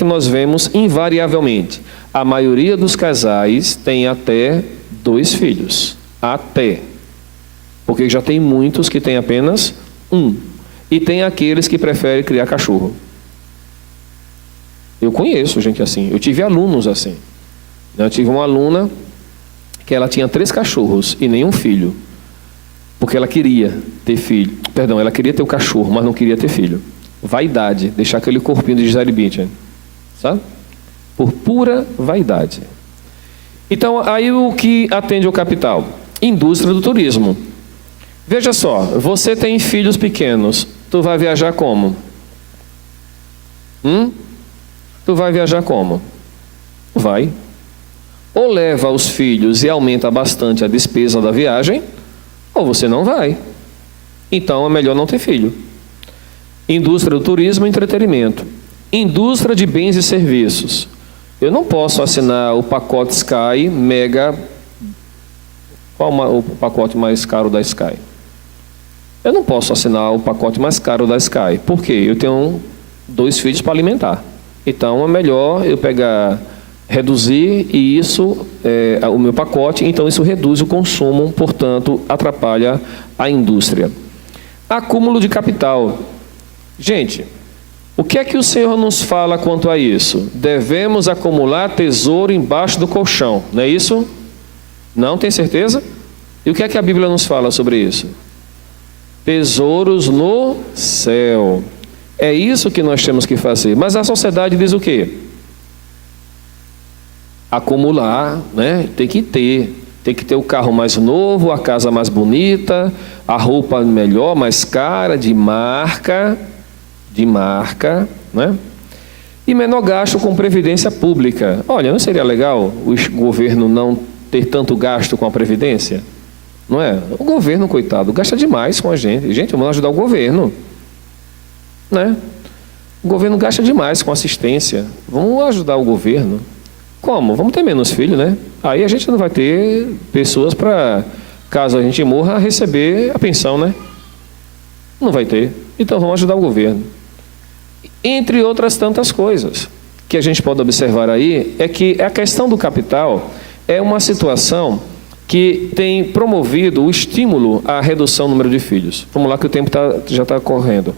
nós vemos invariavelmente? A maioria dos casais tem até 2 filhos. Até. Porque já tem muitos que têm apenas 1. E tem aqueles que preferem criar cachorro. Eu conheço gente assim. Eu tive alunos assim. Eu tive uma aluna que ela tinha 3 cachorros e nenhum filho. Porque ela queria ter filho. Perdão, ela queria ter o cachorro, mas não queria ter filho. Vaidade, deixar aquele corpinho de Gisele Bündchen, sabe? Por pura vaidade. Então, aí o que atende ao capital? Indústria do turismo. Veja só, você tem filhos pequenos, tu vai viajar como? Tu vai viajar como? Vai. Ou leva os filhos e aumenta bastante a despesa da viagem, ou você não vai. Então é melhor não ter filho. Indústria do turismo e entretenimento. Indústria de bens e serviços. Eu não posso assinar o pacote Sky Mega. Qual o pacote mais caro da Sky? Eu não posso assinar o pacote mais caro da Sky. Por quê? Eu tenho 2 filhos para alimentar. Então é melhor eu reduzir e isso o meu pacote, então isso reduz o consumo, portanto atrapalha a indústria. Acúmulo de capital. Gente, o que é que o Senhor nos fala quanto a isso? Devemos acumular tesouro embaixo do colchão, não é isso? Não, tem certeza? E o que é que a Bíblia nos fala sobre isso? Tesouros no céu. É isso que nós temos que fazer. Mas a sociedade diz o quê? Acumular, né? Tem que ter o carro mais novo, a casa mais bonita, a roupa melhor, mais cara, de marca, né? E menor gasto com previdência pública. Olha, não seria legal o governo não ter tanto gasto com a previdência? Não é? O governo, coitado, gasta demais com a gente. Gente, vamos ajudar o governo, né? O governo gasta demais com assistência. Vamos ajudar o governo. Como? Vamos ter menos filhos, né? Aí a gente não vai ter pessoas para, caso a gente morra, receber a pensão, né? Não vai ter. Então vamos ajudar o governo. Entre outras tantas coisas que a gente pode observar aí, é que a questão do capital é uma situação que tem promovido o estímulo à redução do número de filhos. Vamos lá que o tempo já está correndo.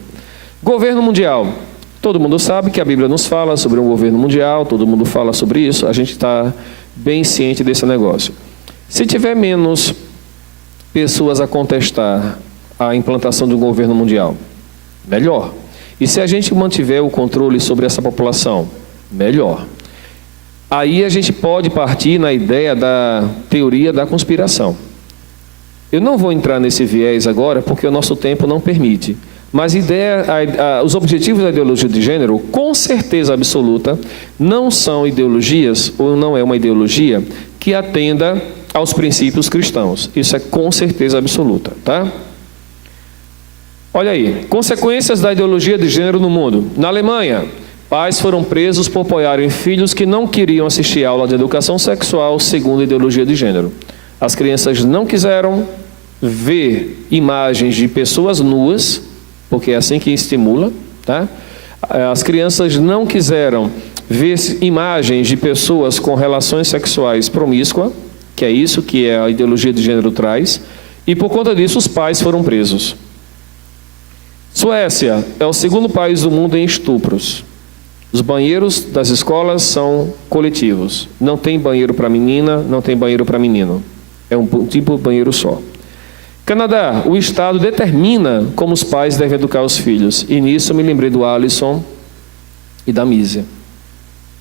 Governo mundial. Todo mundo sabe que a Bíblia nos fala sobre um governo mundial, todo mundo fala sobre isso, a gente está bem ciente desse negócio. Se tiver menos pessoas a contestar a implantação de um governo mundial, melhor. E se a gente mantiver o controle sobre essa população, Melhor. Aí a gente pode partir na ideia da teoria da conspiração. Eu não vou entrar nesse viés agora, porque o nosso tempo não permite. Mas os objetivos da ideologia de gênero, com certeza absoluta, não são ideologias, ou não é uma ideologia, que atenda aos princípios cristãos. Isso é com certeza absoluta, tá? Olha aí, consequências da ideologia de gênero no mundo. Na Alemanha, pais foram presos por apoiarem filhos que não queriam assistir aula de educação sexual segundo a ideologia de gênero. As crianças não quiseram ver imagens de pessoas nuas, porque é assim que estimula, tá? As crianças não quiseram ver imagens de pessoas com relações sexuais promíscuas, que é isso que a ideologia de gênero traz, e por conta disso os pais foram presos. Suécia é o segundo país do mundo em estupros. Os banheiros das escolas são coletivos. Não tem banheiro para menina, não tem banheiro para menino. É um tipo de banheiro só. Canadá, o Estado determina como os pais devem educar os filhos. E nisso eu me lembrei do Alisson e da Mísia.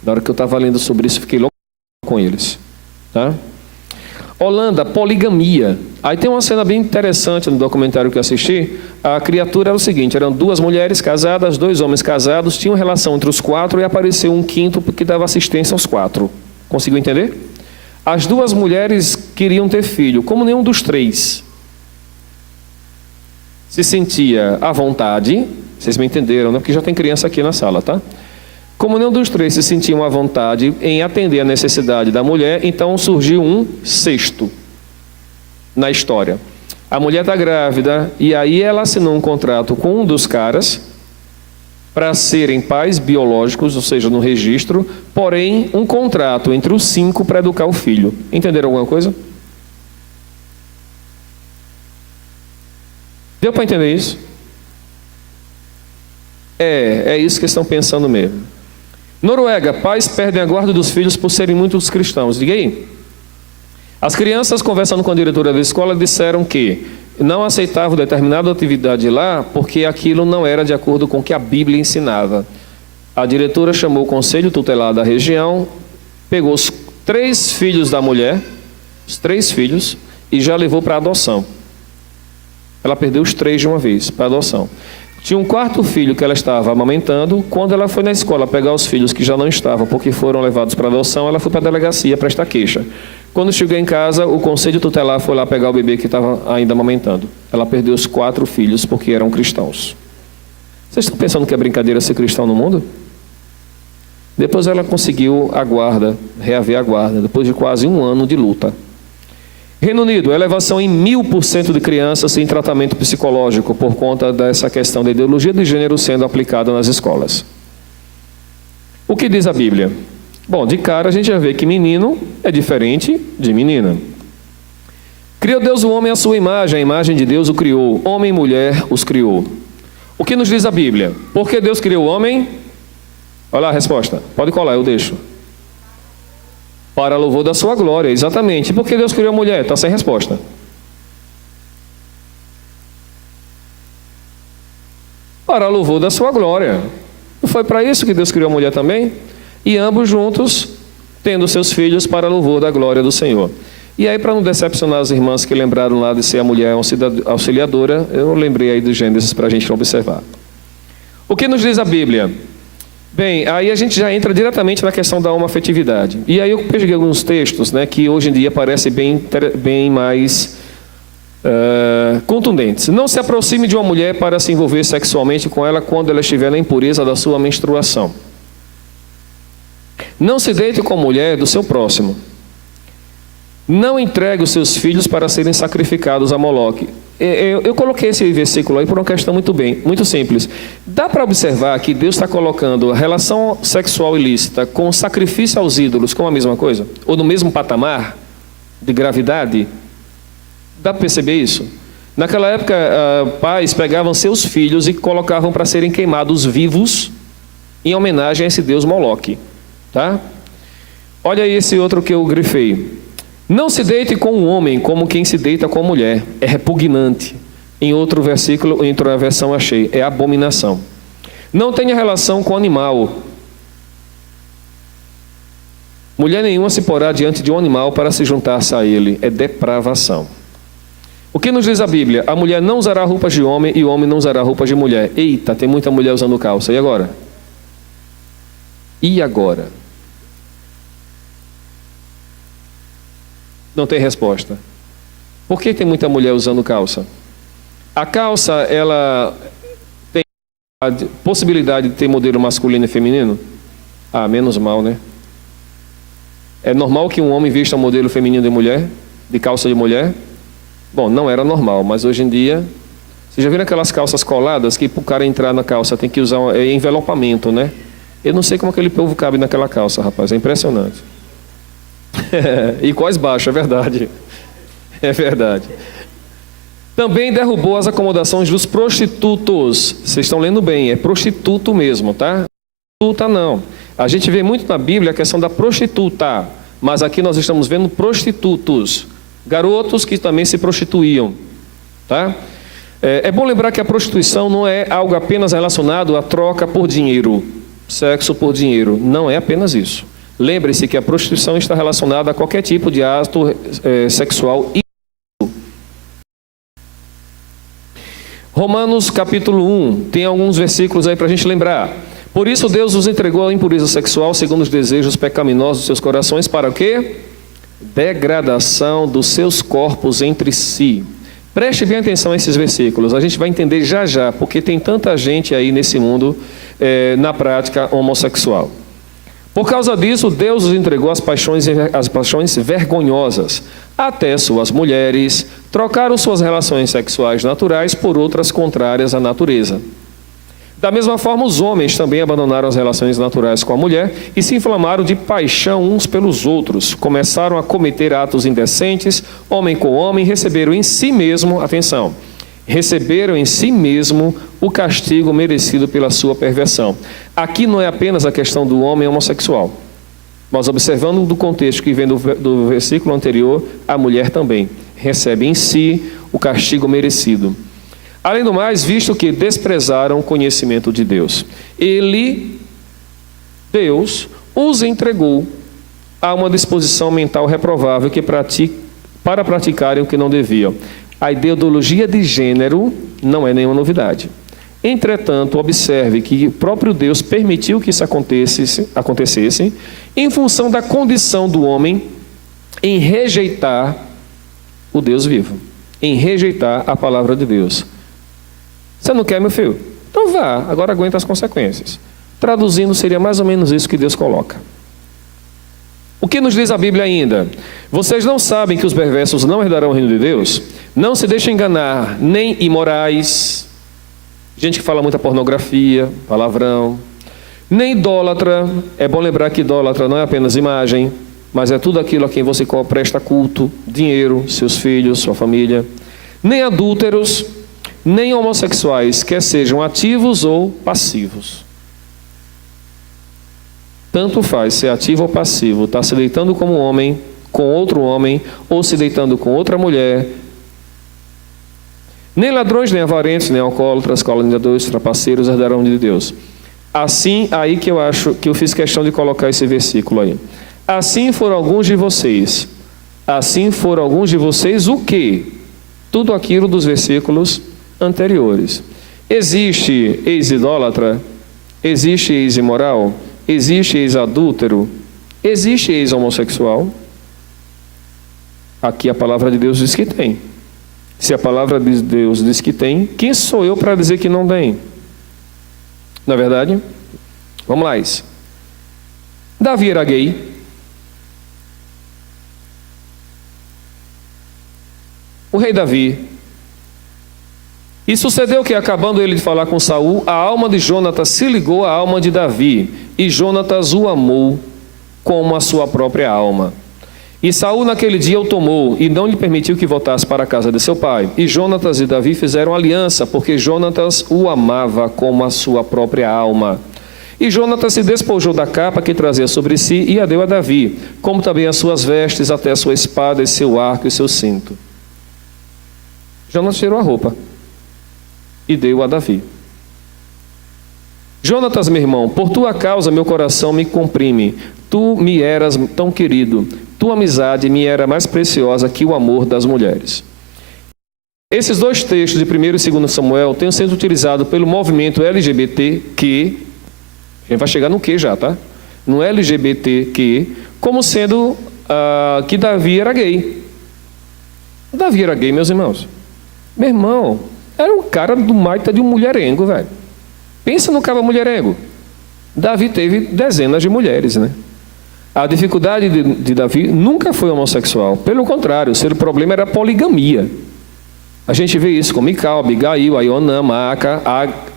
Na hora que eu estava lendo sobre isso, fiquei louco com eles. Tá? Holanda, poligamia. Aí tem uma cena bem interessante no documentário que eu assisti. A criatura era o seguinte, eram 2 mulheres casadas, 2 homens casados, tinham relação entre os 4 e apareceu um quinto que dava assistência aos 4. Conseguiu entender? As 2 mulheres queriam ter filho, como nenhum dos 3 se sentia à vontade, vocês me entenderam, né? Porque já tem criança aqui na sala, tá? Como nenhum dos 3 se sentiam à vontade em atender a necessidade da mulher, então surgiu um 6º na história. A mulher está grávida e aí ela assinou um contrato com um dos caras para serem pais biológicos, ou seja, no registro, porém um contrato entre os 5 para educar o filho. Entenderam alguma coisa? Deu para entender isso? É isso que estão pensando mesmo. Noruega, pais perdem a guarda dos filhos por serem muitos cristãos. Diga aí. As crianças, conversando com a diretora da escola, disseram que não aceitavam determinada atividade lá porque aquilo não era de acordo com o que a Bíblia ensinava. A diretora chamou o conselho tutelar da região, pegou os 3 filhos da mulher, os 3 filhos, e já levou para adoção. Ela perdeu os 3 de uma vez, para adoção. Tinha um 4º filho que ela estava amamentando. Quando ela foi na escola pegar os filhos que já não estavam, porque foram levados para adoção, ela foi para a delegacia prestar queixa. Quando chegou em casa, o conselho tutelar foi lá pegar o bebê que estava ainda amamentando. Ela perdeu os 4 filhos porque eram cristãos. Vocês estão pensando que é brincadeira ser cristão no mundo? Depois ela conseguiu a guarda, reaver a guarda, depois de quase 1 ano de luta. Reino Unido, elevação em 1000% de crianças em tratamento psicológico por conta dessa questão da ideologia de gênero sendo aplicada nas escolas. O que diz a Bíblia? Bom, de cara a gente já vê que menino é diferente de menina. Criou Deus o homem à sua imagem, a imagem de Deus o criou, homem e mulher os criou. O que nos diz a Bíblia? Por que Deus criou o homem? Olha lá a resposta, pode colar, eu deixo. Para louvor da sua glória, exatamente. E por que Deus criou a mulher? Está sem resposta. Para louvor da sua glória. Não foi para isso que Deus criou a mulher também? E ambos juntos, tendo seus filhos para louvor da glória do Senhor. E aí, para não decepcionar as irmãs que lembraram lá de ser a mulher auxiliadora, eu lembrei aí do Gênesis para a gente observar. O que nos diz a Bíblia? Bem, aí a gente já entra diretamente na questão da homoafetividade. E aí eu peguei alguns textos, né, que hoje em dia parecem bem mais contundentes. Não se aproxime de uma mulher para se envolver sexualmente com ela quando ela estiver na impureza da sua menstruação. Não se deite com a mulher do seu próximo. Não entregue os seus filhos para serem sacrificados a Moloque. Eu coloquei esse versículo aí por uma questão muito simples. Dá para observar que Deus está colocando a relação sexual ilícita com sacrifício aos ídolos como a mesma coisa? Ou no mesmo patamar de gravidade? Dá para perceber isso? Naquela época, pais pegavam seus filhos e colocavam para serem queimados vivos em homenagem a esse deus Moloque. Tá? Olha aí esse outro que eu grifei. Não se deite com um homem como quem se deita com a mulher. É repugnante. Em outro versículo, em outra versão achei, é abominação. Não tenha relação com animal. Mulher nenhuma se porá diante de um animal para se juntar-se a ele. É depravação. O que nos diz a Bíblia? A mulher não usará roupas de homem e o homem não usará roupas de mulher. Eita, tem muita mulher usando calça. E agora? E agora? Não tem resposta. Por que tem muita mulher usando calça? A calça, ela tem a possibilidade de ter modelo masculino e feminino? Ah, menos mal, né? É normal que um homem vista um modelo feminino de mulher? De calça de mulher? Bom, não era normal, mas hoje em dia... Você já viram aquelas calças coladas que para o cara entrar na calça tem que usar envelopamento, né? Eu não sei como aquele povo cabe naquela calça, rapaz. É impressionante. E quais baixos, é verdade. É verdade. Também derrubou as acomodações dos prostitutos. Vocês estão lendo bem, é prostituto mesmo, tá? Prostituta não. A gente vê muito na Bíblia a questão da prostituta, mas aqui nós estamos vendo prostitutos, garotos que também se prostituíam, tá? É bom lembrar que a prostituição não é algo apenas relacionado à troca por dinheiro, sexo por dinheiro. Não é apenas isso. Lembre-se que a prostituição está relacionada a qualquer tipo de ato sexual. Romanos capítulo 1, tem alguns versículos aí para a gente lembrar. Por isso Deus os entregou à impureza sexual segundo os desejos pecaminosos dos seus corações, para o quê? Degradação dos seus corpos entre si. Preste bem atenção a esses versículos, a gente vai entender já já, porque tem tanta gente aí nesse mundo na prática homossexual. Por causa disso, Deus os entregou às paixões vergonhosas. Até suas mulheres trocaram suas relações sexuais naturais por outras contrárias à natureza. Da mesma forma, os homens também abandonaram as relações naturais com a mulher e se inflamaram de paixão uns pelos outros. Começaram a cometer atos indecentes, homem com homem, receberam em si mesmo, atenção, receberam em si mesmo o castigo merecido pela sua perversão. Aqui não é apenas a questão do homem homossexual, mas observando do contexto que vem do versículo anterior, a mulher também recebe em si o castigo merecido. Além do mais, visto que desprezaram o conhecimento de Deus, Deus, os entregou a uma disposição mental reprovável para praticarem o que não deviam. A ideologia de gênero não é nenhuma novidade. Entretanto, observe que o próprio Deus permitiu que isso acontecesse em função da condição do homem em rejeitar o Deus vivo, em rejeitar a palavra de Deus. Você não quer, meu filho? Então vá, agora aguenta as consequências. Traduzindo, seria mais ou menos isso que Deus coloca. O que nos diz a Bíblia ainda? Vocês não sabem que os perversos não herdarão o reino de Deus? Não se deixem enganar, nem imorais, gente que fala muita pornografia, palavrão, nem idólatra. É bom lembrar que idólatra não é apenas imagem, mas é tudo aquilo a quem você presta culto, dinheiro, seus filhos, sua família. Nem adúlteros, nem homossexuais, quer sejam ativos ou passivos. Tanto faz ser ativo ou passivo, está se deitando como homem, com outro homem, ou se deitando com outra mulher. Nem ladrões, nem avarentos, nem alcoólatras, caluniadores, trapaceiros herdarão de Deus. Assim, aí que eu acho que eu fiz questão de colocar esse versículo aí. Assim foram alguns de vocês. Assim foram alguns de vocês o quê? Tudo aquilo dos versículos anteriores. Existe ex-idólatra? Existe ex-imoral? Existe ex-adúltero? Existe ex-homossexual? Aqui a palavra de Deus diz que tem. Se a palavra de Deus diz que tem, quem sou eu para dizer que não tem? Não é verdade? Vamos lá. Davi era gay. O rei Davi. E sucedeu que, acabando ele de falar com Saul, a alma de Jonatas se ligou à alma de Davi, e Jonatas o amou como a sua própria alma. E Saul naquele dia o tomou, e não lhe permitiu que voltasse para a casa de seu pai. E Jonatas e Davi fizeram aliança, porque Jonatas o amava como a sua própria alma. E Jonatas se despojou da capa que trazia sobre si, e a deu a Davi, como também as suas vestes, até a sua espada, e seu arco e seu cinto. Jonatas tirou a roupa e deu a Davi. Jonatas, meu irmão, por tua causa meu coração me comprime. Tu me eras tão querido. Tua amizade me era mais preciosa que o amor das mulheres. Esses dois textos de 1 e 2 Samuel têm sido utilizados pelo movimento LGBTQ, a gente vai chegar no que já, tá? No LGBTQ, como sendo que Davi era gay. Davi era gay, meus irmãos. Meu irmão, era um cara do maita de um mulherengo, velho. Pensa no cara mulherengo. Davi teve dezenas de mulheres, né? A dificuldade de Davi nunca foi homossexual. Pelo contrário, o seu problema era a poligamia. A gente vê isso com Mical, Abigail, Aionã, Maaca,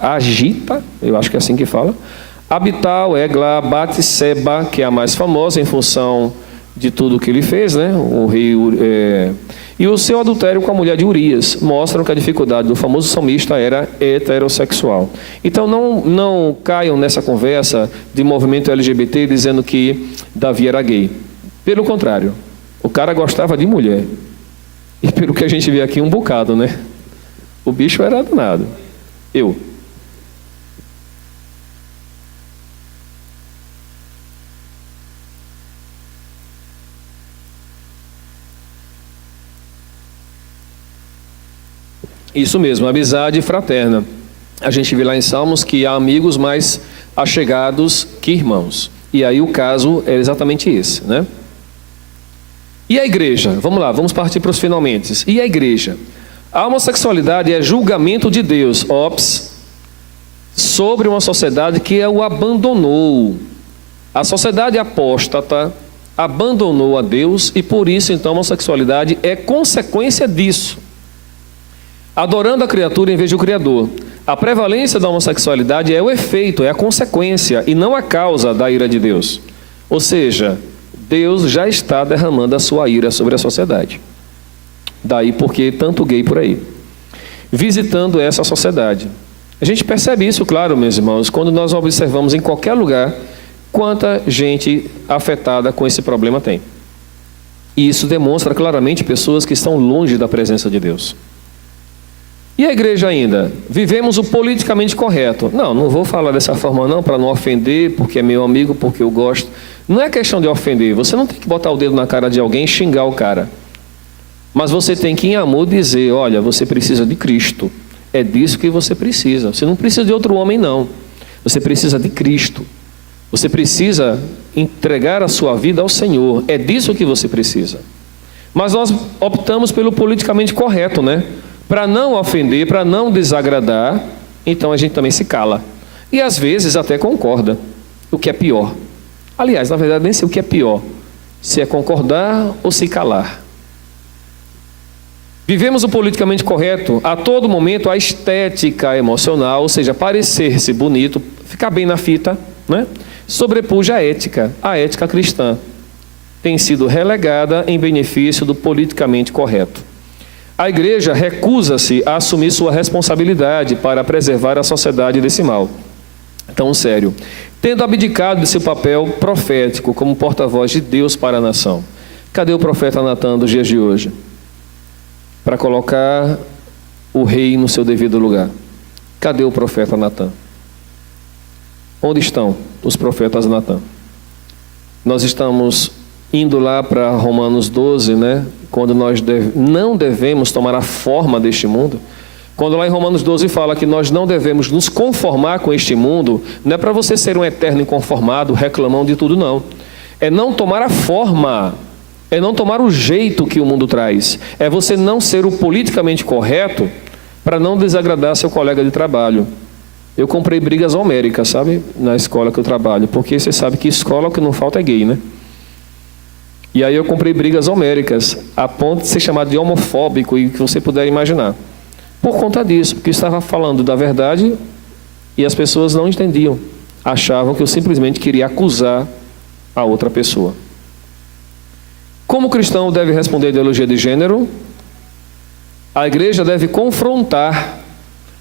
Agita, eu acho que é assim que fala, Abital, Egla, Batseba, que é a mais famosa em função de tudo que ele fez, né? O rei, e o seu adultério com a mulher de Urias mostram que a dificuldade do famoso salmista era heterossexual. Então não caiam nessa conversa de movimento LGBT dizendo que Davi era gay. Pelo contrário, o cara gostava de mulher. E pelo que a gente vê aqui, um bocado, né? O bicho era danado. Isso mesmo, amizade fraterna. A gente vê lá em Salmos que há amigos mais achegados que irmãos. E aí o caso é exatamente esse, né? E a igreja? Vamos lá, vamos partir para os finalmente. E a igreja? A homossexualidade é julgamento de Deus, sobre uma sociedade que o abandonou. A sociedade apóstata abandonou a Deus e por isso então a homossexualidade é consequência disso. Adorando a criatura em vez do Criador. A prevalência da homossexualidade é o efeito, é a consequência e não a causa da ira de Deus. Ou seja, Deus já está derramando a sua ira sobre a sociedade. Daí porque tanto gay por aí. Visitando essa sociedade. A gente percebe isso, claro, meus irmãos, quando nós observamos em qualquer lugar quanta gente afetada com esse problema tem. E isso demonstra claramente pessoas que estão longe da presença de Deus. E a igreja ainda? Vivemos o politicamente correto. Não vou falar dessa forma não, para não ofender, porque é meu amigo, porque eu gosto. Não é questão de ofender. Você não tem que botar o dedo na cara de alguém e xingar o cara. Mas você tem que, em amor, dizer, olha, você precisa de Cristo. É disso que você precisa. Você não precisa de outro homem, não. Você precisa de Cristo. Você precisa entregar a sua vida ao Senhor. É disso que você precisa. Mas nós optamos pelo politicamente correto, né? Para não ofender, para não desagradar, então a gente também se cala. E às vezes até concorda, o que é pior. Aliás, na verdade, nem sei o que é pior. Se é concordar ou se calar. Vivemos o politicamente correto, a todo momento a estética emocional, ou seja, parecer-se bonito, ficar bem na fita, né? Sobrepuja a ética cristã. Tem sido relegada em benefício do politicamente correto. A igreja recusa-se a assumir sua responsabilidade para preservar a sociedade desse mal. Tão sério. Tendo abdicado de seu papel profético como porta-voz de Deus para a nação. Cadê o profeta Natan dos dias de hoje? Para colocar o rei no seu devido lugar. Cadê o profeta Natan? Onde estão os profetas Natan? Nós estamos indo lá para Romanos 12, né? Quando nós não devemos tomar a forma deste mundo. Quando lá em Romanos 12 fala que nós não devemos nos conformar com este mundo, não é para você ser um eterno inconformado, reclamão de tudo, não. É não tomar a forma, é não tomar o jeito que o mundo traz. É você não ser o politicamente correto para não desagradar seu colega de trabalho. Eu comprei brigas homéricas, sabe? Na escola que eu trabalho, porque você sabe que escola o que não falta é gay, né? E aí eu comprei brigas homéricas, a ponto de ser chamado de homofóbico e o que você puder imaginar. Por conta disso, porque eu estava falando da verdade e as pessoas não entendiam. Achavam que eu simplesmente queria acusar a outra pessoa. Como o cristão deve responder à ideologia de gênero? A igreja deve confrontar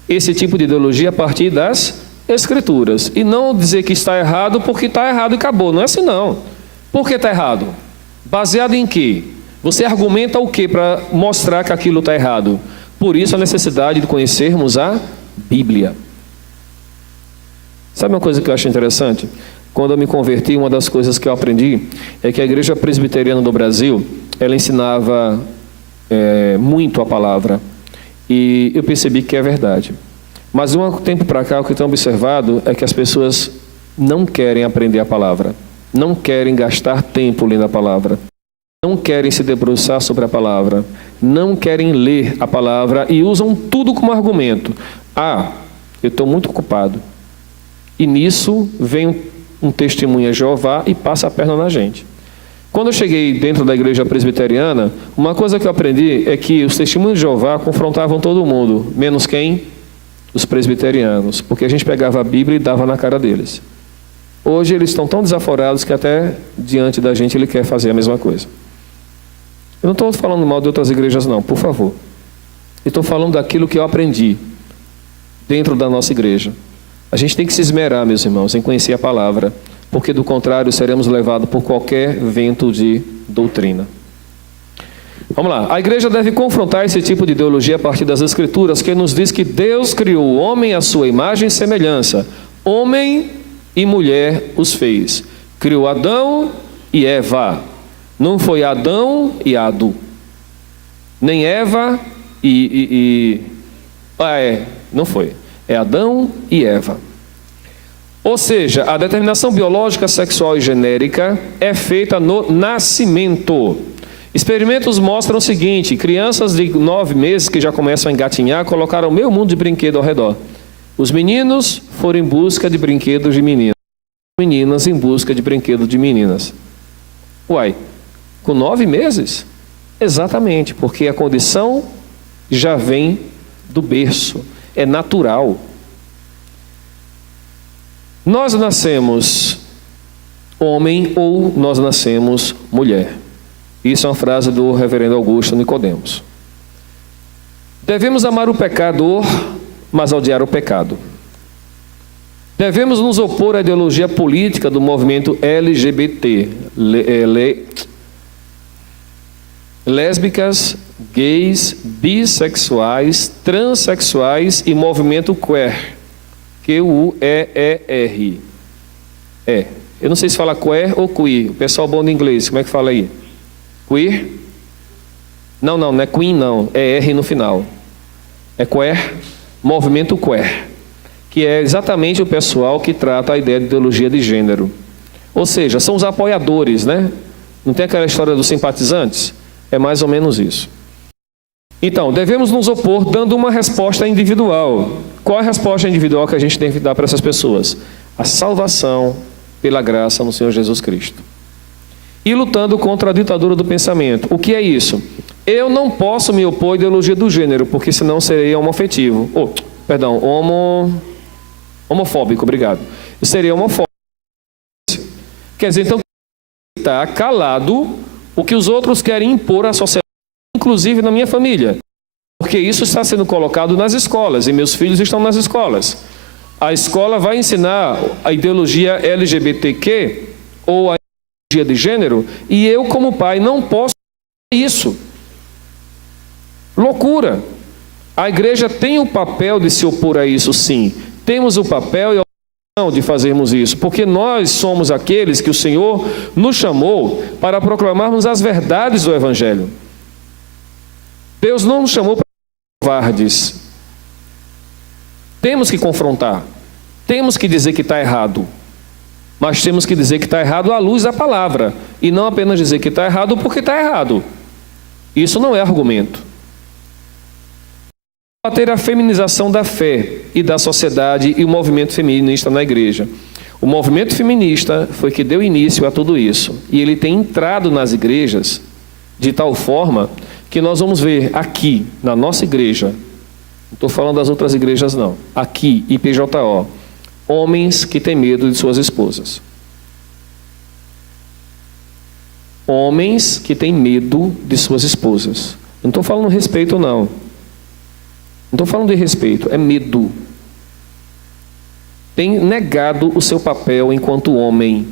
esse tipo de ideologia a partir das Escrituras. E não dizer que está errado porque está errado e acabou. Não é assim não. Por que está errado? Baseado em quê? Você argumenta o quê para mostrar que aquilo está errado? Por isso a necessidade de conhecermos a Bíblia. Sabe uma coisa que eu acho interessante? Quando eu me converti, uma das coisas que eu aprendi é que a Igreja Presbiteriana do Brasil, ela ensinava muito a palavra. E eu percebi que é verdade. Mas de um tempo para cá, o que eu tenho observado é que as pessoas não querem aprender a palavra. Não querem gastar tempo lendo a palavra. Não querem se debruçar sobre a palavra. Não querem ler a palavra e usam tudo como argumento. Eu estou muito ocupado. E nisso vem um testemunho a Jeová e passa a perna na gente. Quando eu cheguei dentro da igreja presbiteriana, uma coisa que eu aprendi é que os testemunhos de Jeová confrontavam todo mundo, menos quem? Os presbiterianos, porque a gente pegava a Bíblia e dava na cara deles. Hoje eles estão tão desaforados que até diante da gente ele quer fazer a mesma coisa. Eu não estou falando mal de outras igrejas não, por favor. Eu estou falando daquilo que eu aprendi dentro da nossa igreja. A gente tem que se esmerar, meus irmãos, em conhecer a palavra, porque do contrário seremos levados por qualquer vento de doutrina. Vamos lá. A igreja deve confrontar esse tipo de ideologia a partir das Escrituras, que nos diz que Deus criou o homem à sua imagem e semelhança. Homem e mulher os fez. Criou Adão e Eva. Não foi Adão e Ado. Nem Eva não foi. É Adão e Eva. Ou seja, a determinação biológica, sexual e genérica é feita no nascimento. Experimentos mostram o seguinte: crianças de 9 meses que já começam a engatinhar colocaram meio mundo de brinquedo ao redor. Os meninos foram em busca de brinquedos de meninas. Meninas em busca de brinquedos de meninas. Uai, com 9 meses? Exatamente, porque a condição já vem do berço. É natural. Nós nascemos homem ou nós nascemos mulher. Isso é uma frase do reverendo Augusto Nicodemos. Devemos amar o pecador, mas odiar o pecado. Devemos nos opor à ideologia política do movimento LGBT, lésbicas, gays, bissexuais, transexuais e movimento queer. Q-U-E-E-R. Eu não sei se fala queer ou queer. O pessoal bom de inglês, como é que fala aí? Queer? Não é queen não. É R no final. É queer, movimento queer. Que é exatamente o pessoal que trata a ideia de ideologia de gênero. Ou seja, são os apoiadores, né? Não tem aquela história dos simpatizantes? É mais ou menos isso. Então, devemos nos opor dando uma resposta individual. Qual é a resposta individual que a gente tem que dar para essas pessoas? A salvação pela graça no Senhor Jesus Cristo. E lutando contra a ditadura do pensamento. O que é isso? Eu não posso me opor à ideologia do gênero, porque senão seria homofetivo. Homofóbico, obrigado. Eu seria homofóbico. Quer dizer, então, está calado o que os outros querem impor à sociedade, inclusive na minha família. Porque isso está sendo colocado nas escolas, e meus filhos estão nas escolas. A escola vai ensinar a ideologia LGBTQ, ou a ideologia de gênero, e eu, como pai, não posso fazer isso. Loucura! A igreja tem o papel de se opor a isso, sim. Temos o papel e a obrigação de fazermos isso, porque nós somos aqueles que o Senhor nos chamou para proclamarmos as verdades do Evangelho. Deus não nos chamou para ser covardes. Temos que confrontar. Temos que dizer que está errado. Mas temos que dizer que está errado à luz da palavra. E não apenas dizer que está errado porque está errado. Isso não é argumento. Combater a feminização da fé e da sociedade e o movimento feminista na igreja. O movimento feminista foi que deu início a tudo isso. E ele tem entrado nas igrejas de tal forma que nós vamos ver aqui, na nossa igreja, não estou falando das outras igrejas não, aqui, IPJO, homens que têm medo de suas esposas. Homens que têm medo de suas esposas. Não estou falando respeito não. Não estou falando de respeito, é medo. Tem negado o seu papel enquanto homem.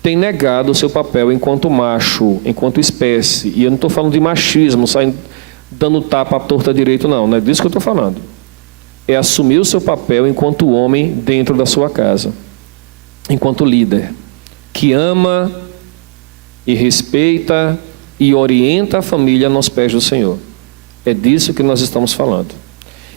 Tem negado o seu papel enquanto macho, enquanto espécie. E eu não estou falando de machismo, saindo dando tapa à torta direito, não. Não é disso que eu estou falando. é assumir o seu papel enquanto homem dentro da sua casa, enquanto líder, que ama e respeita e orienta a família nos pés do Senhor. É disso que nós estamos falando.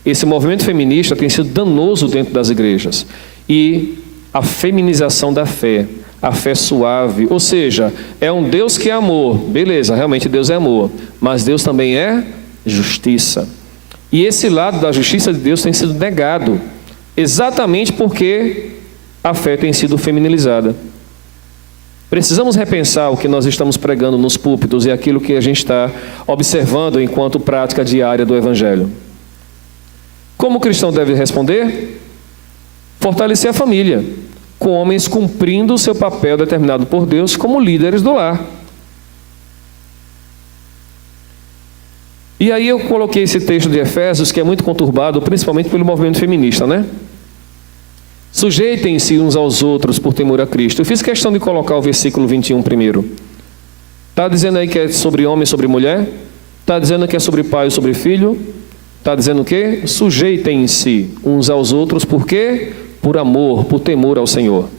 Esse movimento feminista tem sido danoso dentro das igrejas. E a feminização da fé, a fé suave, ou seja, é um Deus que é amor. Beleza, realmente Deus é amor, mas Deus também é justiça. E esse lado da justiça de Deus tem sido negado, exatamente porque a fé tem sido feminilizada. Precisamos repensar o que nós estamos pregando nos púlpitos e aquilo que a gente está observando enquanto prática diária do Evangelho. Como o cristão deve responder? Fortalecer a família, com homens cumprindo o seu papel determinado por Deus como líderes do lar. E aí eu coloquei esse texto de Efésios, que é muito conturbado, principalmente pelo movimento feminista, né? Sujeitem-se uns aos outros por temor a Cristo. Eu fiz questão de colocar o versículo 21 primeiro. Está dizendo aí que é sobre homem e sobre mulher? Está dizendo que é sobre pai e sobre filho? Está dizendo o quê? Sujeitem-se uns aos outros, por quê? Por amor, por temor ao Senhor.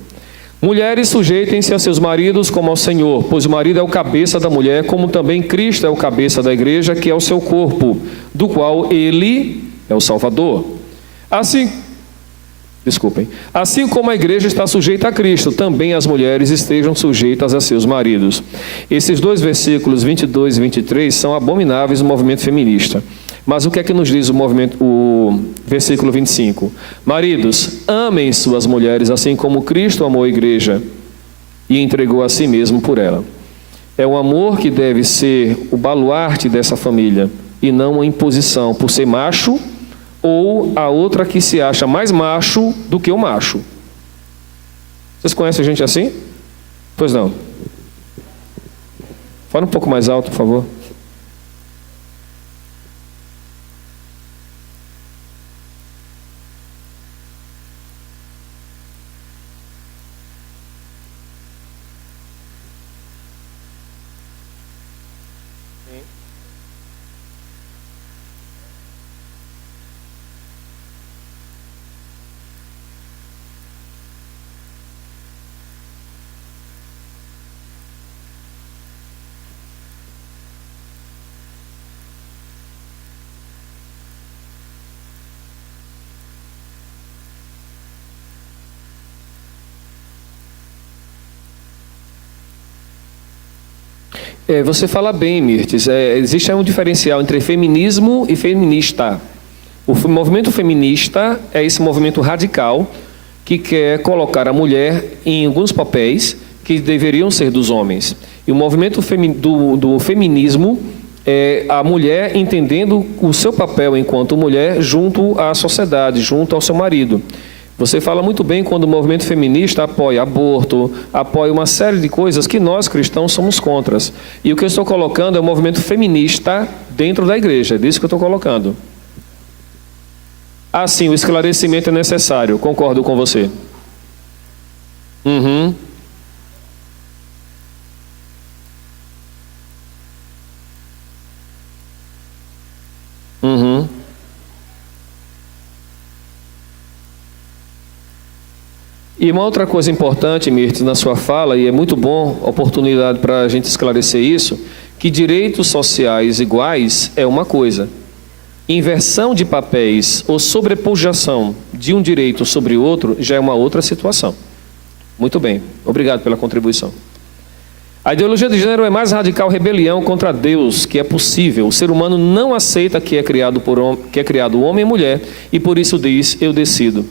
Mulheres, sujeitem-se a seus maridos como ao Senhor, pois o marido é o cabeça da mulher, como também Cristo é o cabeça da igreja, que é o seu corpo, do qual ele é o Salvador. Assim como a igreja está sujeita a Cristo, também as mulheres estejam sujeitas a seus maridos. Esses dois versículos 22 e 23 são abomináveis no movimento feminista. Mas o que é que nos diz o versículo 25? Maridos, amem suas mulheres, assim como Cristo amou a igreja e entregou a si mesmo por ela. É o amor que deve ser o baluarte dessa família, e não uma imposição por ser macho, ou a outra que se acha mais macho do que o macho. Vocês conhecem gente assim? Pois não. Fala um pouco mais alto, por favor. Você fala bem, Mirtes. Existe um diferencial entre feminismo e feminista. O movimento feminista é esse movimento radical que quer colocar a mulher em alguns papéis que deveriam ser dos homens. E o movimento do feminismo é a mulher entendendo o seu papel enquanto mulher junto à sociedade, junto ao seu marido. Você fala muito bem quando o movimento feminista apoia aborto, apoia uma série de coisas que nós cristãos somos contra. E o que eu estou colocando é o movimento feminista dentro da igreja, é disso que eu estou colocando. Sim, o esclarecimento é necessário, concordo com você. Uhum. Uhum. E uma outra coisa importante, Mirtes, na sua fala, e é muito bom, oportunidade para a gente esclarecer isso, que direitos sociais iguais é uma coisa. Inversão de papéis ou sobrepujação de um direito sobre outro já é uma outra situação. Muito bem, obrigado pela contribuição. A ideologia de gênero é mais radical rebelião contra Deus, que é possível. O ser humano não aceita que é criado homem e mulher, e por isso diz, eu decido.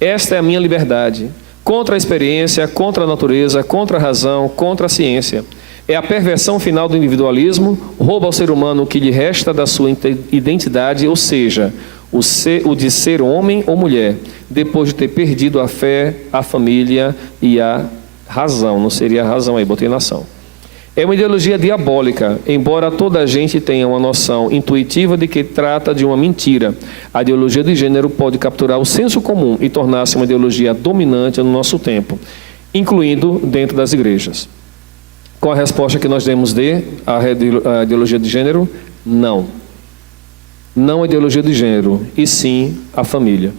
Esta é a minha liberdade, contra a experiência, contra a natureza, contra a razão, contra a ciência. É a perversão final do individualismo, rouba ao ser humano o que lhe resta da sua identidade, ou seja, o de ser homem ou mulher, depois de ter perdido a fé, a família e a razão. Não seria a razão aí, botei nação. É uma ideologia diabólica, embora toda a gente tenha uma noção intuitiva de que trata de uma mentira. A ideologia de gênero pode capturar o senso comum e tornar-se uma ideologia dominante no nosso tempo, incluindo dentro das igrejas. Qual a resposta que nós demos à ideologia de gênero? Não. não a ideologia de gênero, e sim a família.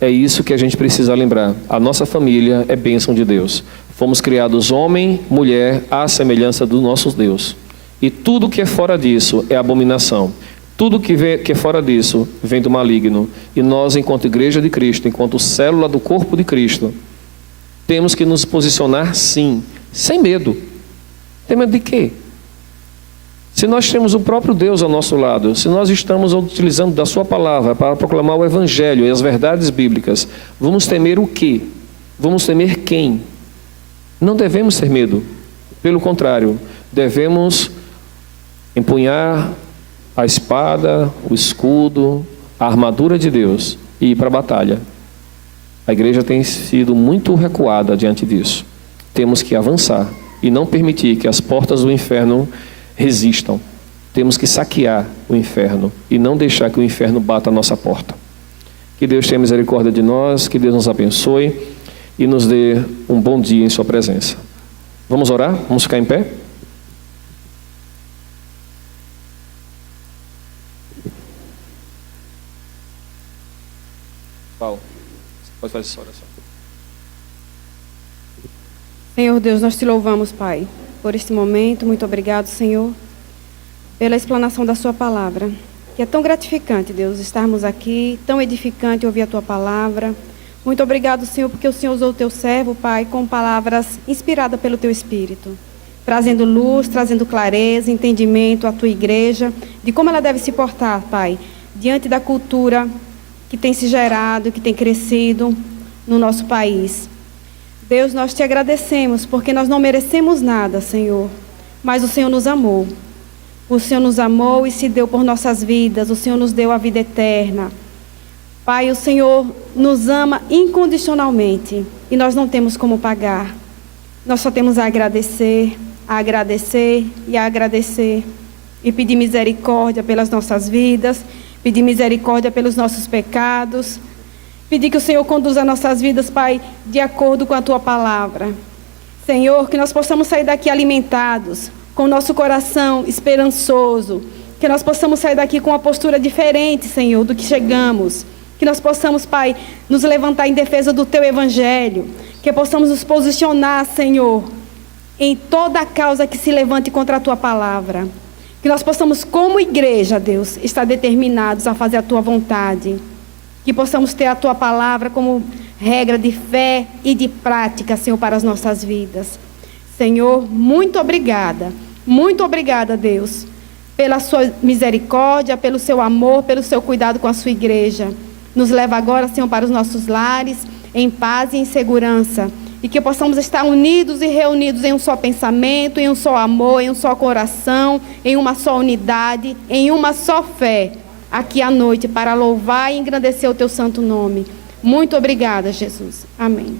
É isso que a gente precisa lembrar. A nossa família é bênção de Deus. Fomos criados homem, mulher, à semelhança do nosso Deus. E tudo que é fora disso é abominação. Tudo que é fora disso vem do maligno. E nós, enquanto igreja de Cristo, enquanto célula do corpo de Cristo, temos que nos posicionar sim, sem medo. Tem medo de quê? Se nós temos o próprio Deus ao nosso lado, se nós estamos utilizando da sua palavra para proclamar o Evangelho e as verdades bíblicas, vamos temer o quê? Vamos temer quem? Não devemos ter medo. Pelo contrário, devemos empunhar a espada, o escudo, a armadura de Deus e ir para a batalha. A igreja tem sido muito recuada diante disso. Temos que avançar e não permitir que as portas do inferno resistam. Temos que saquear o inferno e não deixar que o inferno bata a nossa porta. Que Deus tenha misericórdia de nós, que Deus nos abençoe e nos dê um bom dia em sua presença. Vamos orar? Vamos ficar em pé? Paulo, você pode fazer essa oração. Senhor Deus, nós te louvamos, Pai, por este momento. Muito obrigado, Senhor, pela explanação da sua palavra, que é tão gratificante, Deus, estarmos aqui, tão edificante ouvir a tua palavra. Muito obrigado, Senhor, porque o Senhor usou o teu servo, Pai, com palavras inspiradas pelo teu Espírito, trazendo luz, trazendo clareza, entendimento à tua igreja, de como ela deve se portar, Pai, diante da cultura que tem se gerado, que tem crescido no nosso país. Deus, nós te agradecemos, porque nós não merecemos nada, Senhor, mas o Senhor nos amou. O Senhor nos amou e se deu por nossas vidas, o Senhor nos deu a vida eterna. Pai, o Senhor nos ama incondicionalmente e nós não temos como pagar. Nós só temos a agradecer e a agradecer. E pedir misericórdia pelas nossas vidas, pedir misericórdia pelos nossos pecados. Pedir que o Senhor conduza nossas vidas, Pai, de acordo com a tua palavra. Senhor, que nós possamos sair daqui alimentados, com o nosso coração esperançoso. Que nós possamos sair daqui com uma postura diferente, Senhor, do que chegamos. Que nós possamos, Pai, nos levantar em defesa do teu evangelho. Que possamos nos posicionar, Senhor, em toda a causa que se levante contra a tua palavra. Que nós possamos, como igreja, Deus, estar determinados a fazer a tua vontade. Que possamos ter a tua palavra como regra de fé e de prática, Senhor, para as nossas vidas. Senhor, muito obrigada, Deus, pela sua misericórdia, pelo seu amor, pelo seu cuidado com a sua igreja. Nos leva agora, Senhor, para os nossos lares, em paz e em segurança. E que possamos estar unidos e reunidos em um só pensamento, em um só amor, em um só coração, em uma só unidade, em uma só fé, aqui à noite, para louvar e engrandecer o teu santo nome. Muito obrigada, Jesus. Amém.